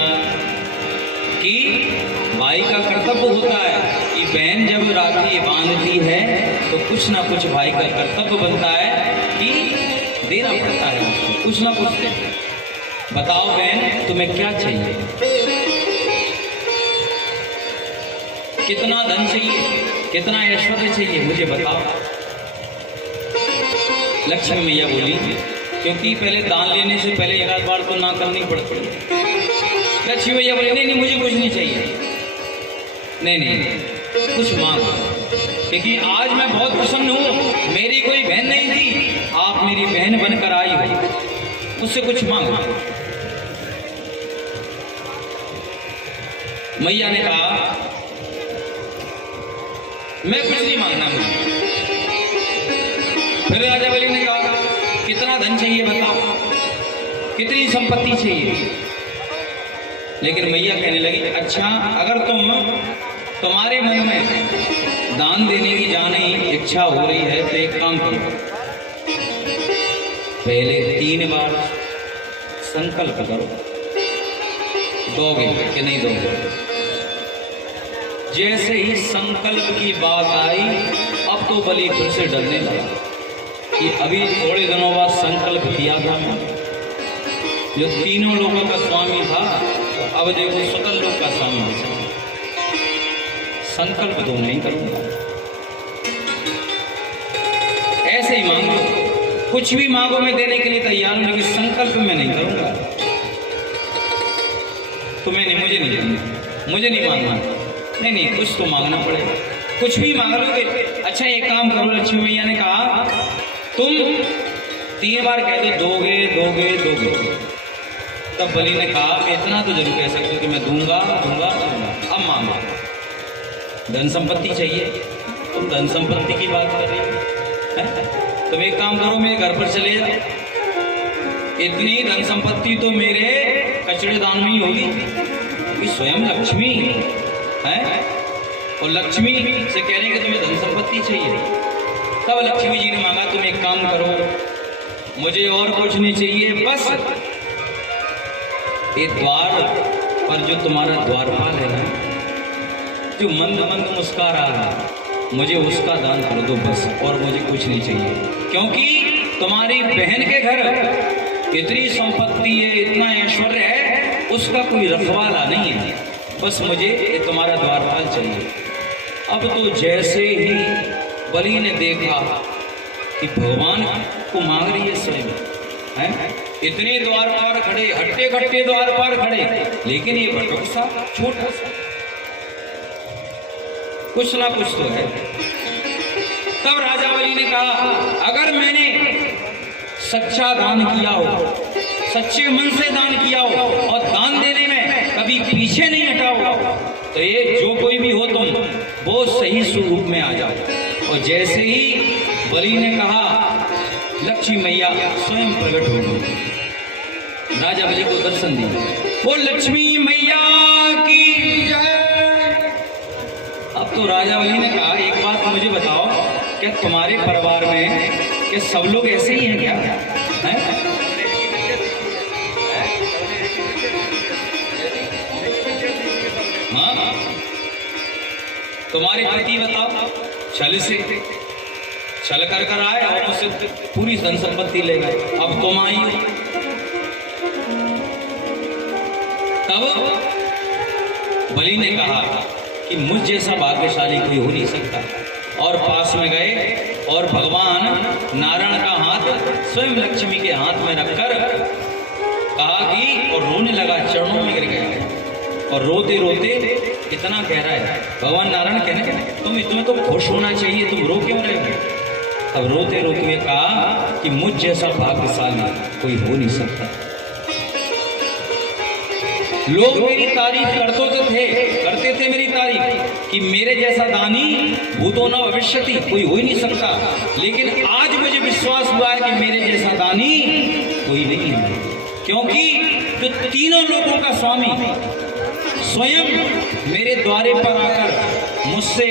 कि भाई का कर्तव्य होता है कि बहन जब राखी बांधती है तो कुछ ना कुछ भाई का कर्तव्य बनता है कि देना पड़ता है उसको, कुछ ना कुछ दे। बताओ बहन तुम्हें क्या चाहिए, कितना धन चाहिए, कितना ऐश्वर्य चाहिए, मुझे बताओ। लक्ष्मी मैया बोली, क्योंकि पहले दान लेने से पहले एक आध बार तो ना करनी पड़ती है। लक्ष्मी मैया बोली नहीं नहीं मुझे कुछ नहीं चाहिए, नहीं कुछ मांगो, क्योंकि आज मैं बहुत प्रसन्न हूं, मेरी कोई बहन नहीं थी, आप मेरी बहन बनकर आई हो, मुझसे कुछ मांगो। मैया ने कहा मैं कुछ नहीं मांगना मुझे। फिर राजा बलि ने कहा कितना धन चाहिए बताओ, कितनी संपत्ति चाहिए। लेकिन मैया कहने लगी अच्छा अगर तुम्हारे मन में दान देने की जाने इच्छा हो रही है तो एक काम करो, पहले 3 बार संकल्प करो, दोगे कि नहीं दोगे। जैसे ही संकल्प की बात आई अब तो बलि फिर से डरने लगा कि अभी थोड़े दिनों बाद संकल्प किया था मैं, जो तीनों लोगों का स्वामी था, तो अब देखो सकल लोग का स्वामी बचा। संकल्प तो नहीं करूंगा, ऐसे ही मांगो, कुछ भी मांगो मैं देने के लिए तैयार हूं, लेकिन संकल्प मैं नहीं करूंगा। तुम्हें नहीं, मुझे नहीं मांगना, नहीं कुछ तो मांगना पड़ेगा, कुछ भी मांग लोगे। अच्छा एक काम करो, लक्ष्मी मैया ने कहा तुम 3 बार कह दो दोगे। तब बलि ने कहा इतना तो जरूर कह सकते हो कि मैं दूंगा। अब मांगो, धन संपत्ति चाहिए, तुम धन संपत्ति की बात कर रही हो। तुम एक काम करो, मेरे घर पर चले जाओ, इतनी धन संपत्ति तो मेरे कचड़े दान में ही होगी, कि स्वयं लक्ष्मी है और लक्ष्मी से कह रहे हैं कि तुम्हें धन संपत्ति चाहिए। तब लक्ष्मी जी ने मांगा तुम एक काम करो, मुझे और कुछ नहीं चाहिए, बस ये द्वार पर जो तुम्हारा द्वारपाल है ना, जो मंद मंद मुस्कुरा रहा है, मुझे उसका दान कर दो बस, और मुझे कुछ नहीं चाहिए। क्योंकि तुम्हारी बहन के घर इतनी संपत्ति है, इतना ऐश्वर्य है, उसका कोई रखवाला नहीं है, बस मुझे ये तुम्हारा द्वारपाल चाहिए। अब तो जैसे ही बलि ने देखा कि भगवान को मांग रही है स्वयं, है इतने द्वार पार खड़े, हट्टे कट्टे द्वार पार खड़े, लेकिन ये बटुक सा छोटा सा, कुछ ना कुछ तो है। तब राजा बलि ने कहा अगर मैंने सच्चा दान किया हो, सच्चे मन से दान किया हो और दान देने में कभी पीछे नहीं हटा हो, तो ये जो कोई भी हो तुम वो सही स्वरूप में आ जाओ। और जैसे ही बलि ने कहा लक्ष्मी मैया स्वयं प्रकट हो गई, राजा बलि को दर्शन दिया। वो लक्ष्मी मैया की जय। अब तो राजा बलि ने कहा एक बात मुझे बताओ, क्या तुम्हारे परिवार में क्या सब लोग ऐसे ही हैं क्या है? हाँ तुम्हारे पति बताओ छल कर आए और मुझसे पूरी धन संपत्ति ले गए, अब तुम आई हो। तब बलि ने कहा कि मुझ जैसा भाग्यशाली कोई हो नहीं सकता, और पास में गए और भगवान नारायण का हाथ स्वयं लक्ष्मी के हाथ में रखकर कहा कि, और रोने लगा, चरणों में गिर गया और रोते रोते इतना कह रहा है, भगवान नारायण कहने तुम्हें तो खुश होना चाहिए, तुम रो क्यों रहे हो? अब रोते रोते कहा कि मुझ जैसा भाग्यशाली कोई हो नहीं सकता। लोग मेरी तारीफ करते थे मेरी तारीफ कि मेरे जैसा दानी भूतो न भविष्यति कोई हो ही नहीं सकता, लेकिन आज मुझे विश्वास हुआ है कि मेरे जैसा दानी कोई नहीं है, क्योंकि जो तीनों लोगों का स्वामी स्वयं मेरे द्वारे पर आकर मुझसे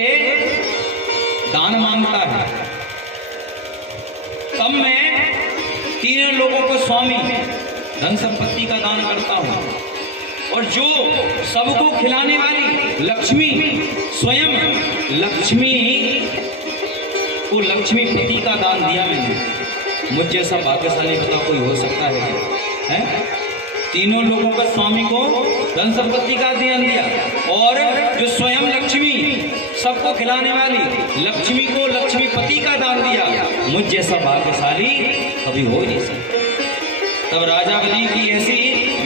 दान मांगता है, तब मैं तीनों लोगों को स्वामी धन संपत्ति का दान करता हूं। और जो सबको खिलाने वाली लक्ष्मी, स्वयं लक्ष्मी को लक्ष्मीपति का दान दिया मैंने। मुझ जैसा भाग्यशाली बताओ कोई हो सकता है क्या? है? तीनों लोगों का स्वामी को धन संपत्ति का दान दिया, और जो स्वयं लक्ष्मी सबको खिलाने वाली लक्ष्मी को लक्ष्मीपति का दान दिया। मुझ जैसा भाग्यशाली कभी हो नहीं सकता। तब राजा बलि की ऐसी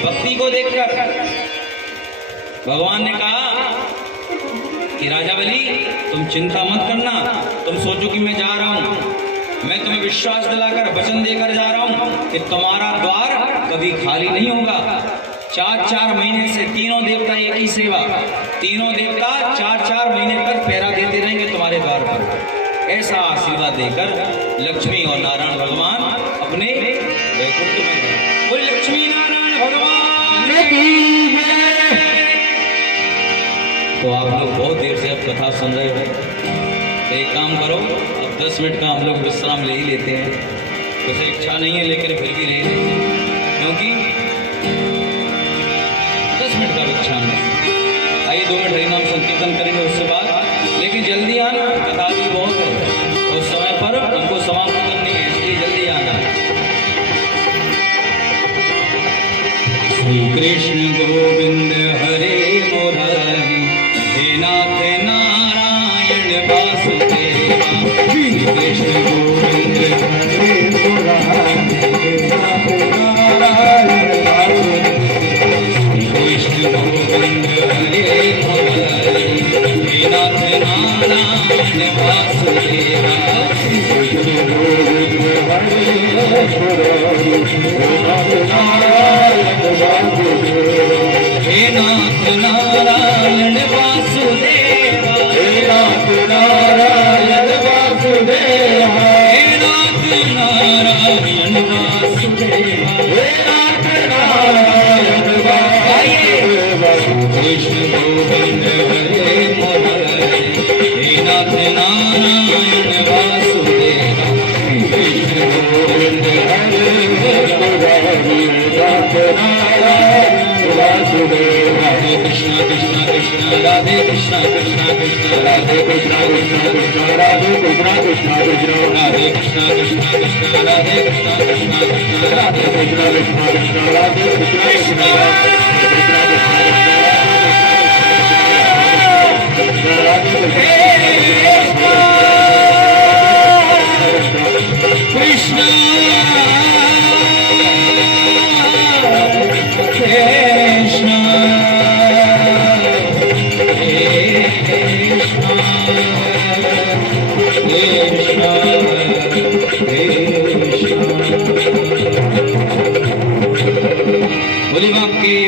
भक्ति को देखकर भगवान ने कहा कि राजा बलि, तुम चिंता मत करना, तुम सोचो कि मैं जा रहा हूं, मैं तुम्हें विश्वास दिलाकर वचन देकर जा रहा हूं कि तुम्हारा द्वार कभी खाली नहीं होगा। 4-4 महीने से तीनों देवता एक ही सेवा, तीनों देवता 4-4 महीने तक पहरा देते रहेंगे तुम्हारे द्वार पर। ऐसा आशीर्वाद देकर लक्ष्मी और नारायण भगवान अपने वैकुंठ में गए। बोले लक्ष्मी नारायण भगवान। तो आप लोग बहुत देर से अब कथा सुन रहे हो, तो एक काम करो, अब 10 मिनट का हम लोग विश्राम ले ही लेते हैं। वैसे इच्छा नहीं है लेकिन फिर भी ले लेते हैं, क्योंकि 10 मिनट का विश्राम है। आइए 2 मिनट हरिनाम संकीर्तन करेंगे उसके बाद, लेकिन जल्दी आना, कथा भी बहुत है और समय पर हमको समाप्त करनी है, इसलिए जल्दी आना। श्री कृष्ण गोविंद हरे मुरारी, हे नाथ नारायण वासुदेवा। श्री कृष्ण गोविंद हरे मुरारी, हे नाथ नारायण वासुदेवा। श्री कृष्ण गोविंद हरे मुरारी, हे नाथ नारायण वासुदेवा। श्री कृष्ण गोविंद हरे मुरारी, हे नाथ नारायण वासुदेवा। हे नाथ नारायण वासुदेवा, हे नाथ नारायण वासुदेवा, हे नाथ नारायण वासुदेवा। कृष्ण गोविंद हरे मुरारी, हे नाथ नारायण वासुदेवा। कृष्ण गोविंद हरे मुरारी, हे नाथ नारायण वासुदेव। राधे कृष्ण कृष्ण कृष्ण राधे कृष्ण कृष्ण कृष्ण राधे कृष्ण कृष्ण कृष्ण राधे कृष्ण कृष्ण कृष्ण राधे कृष्ण कृष्ण कृष्ण राधे कृष्ण कृष्ण कृष्ण राधे कृष्ण कृष्ण कृष्ण राधे कृष्ण कृष्ण कृष्ण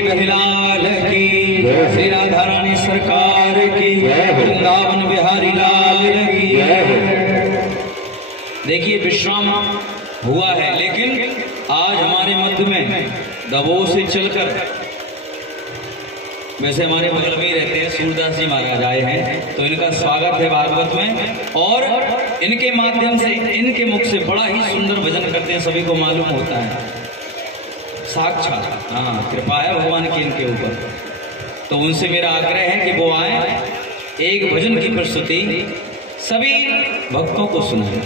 बहलाल की, श्री राधा रानी सरकार की, वृंदावन बिहारी लाल की। देखिए विश्राम हुआ है, लेकिन आज हमारे मध्य में दबों से चलकर, वैसे हमारे बगल में ही रहते हैं सूरदास जी महाराज आए हैं, तो इनका स्वागत है भागवत में, और इनके माध्यम से, इनके मुख से बड़ा ही सुंदर भजन करते हैं, सभी को मालूम होता है। साक्षात हाँ कृपा है भगवान की इनके ऊपर। तो उनसे मेरा आग्रह है कि वो आए, एक भजन की प्रस्तुति सभी भक्तों को सुनाएं।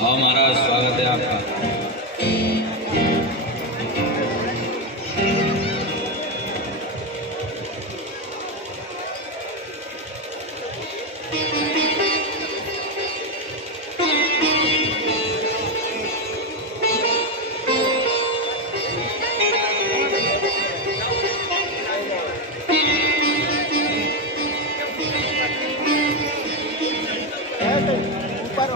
हाँ महाराज स्वागत है आपका। ऊपर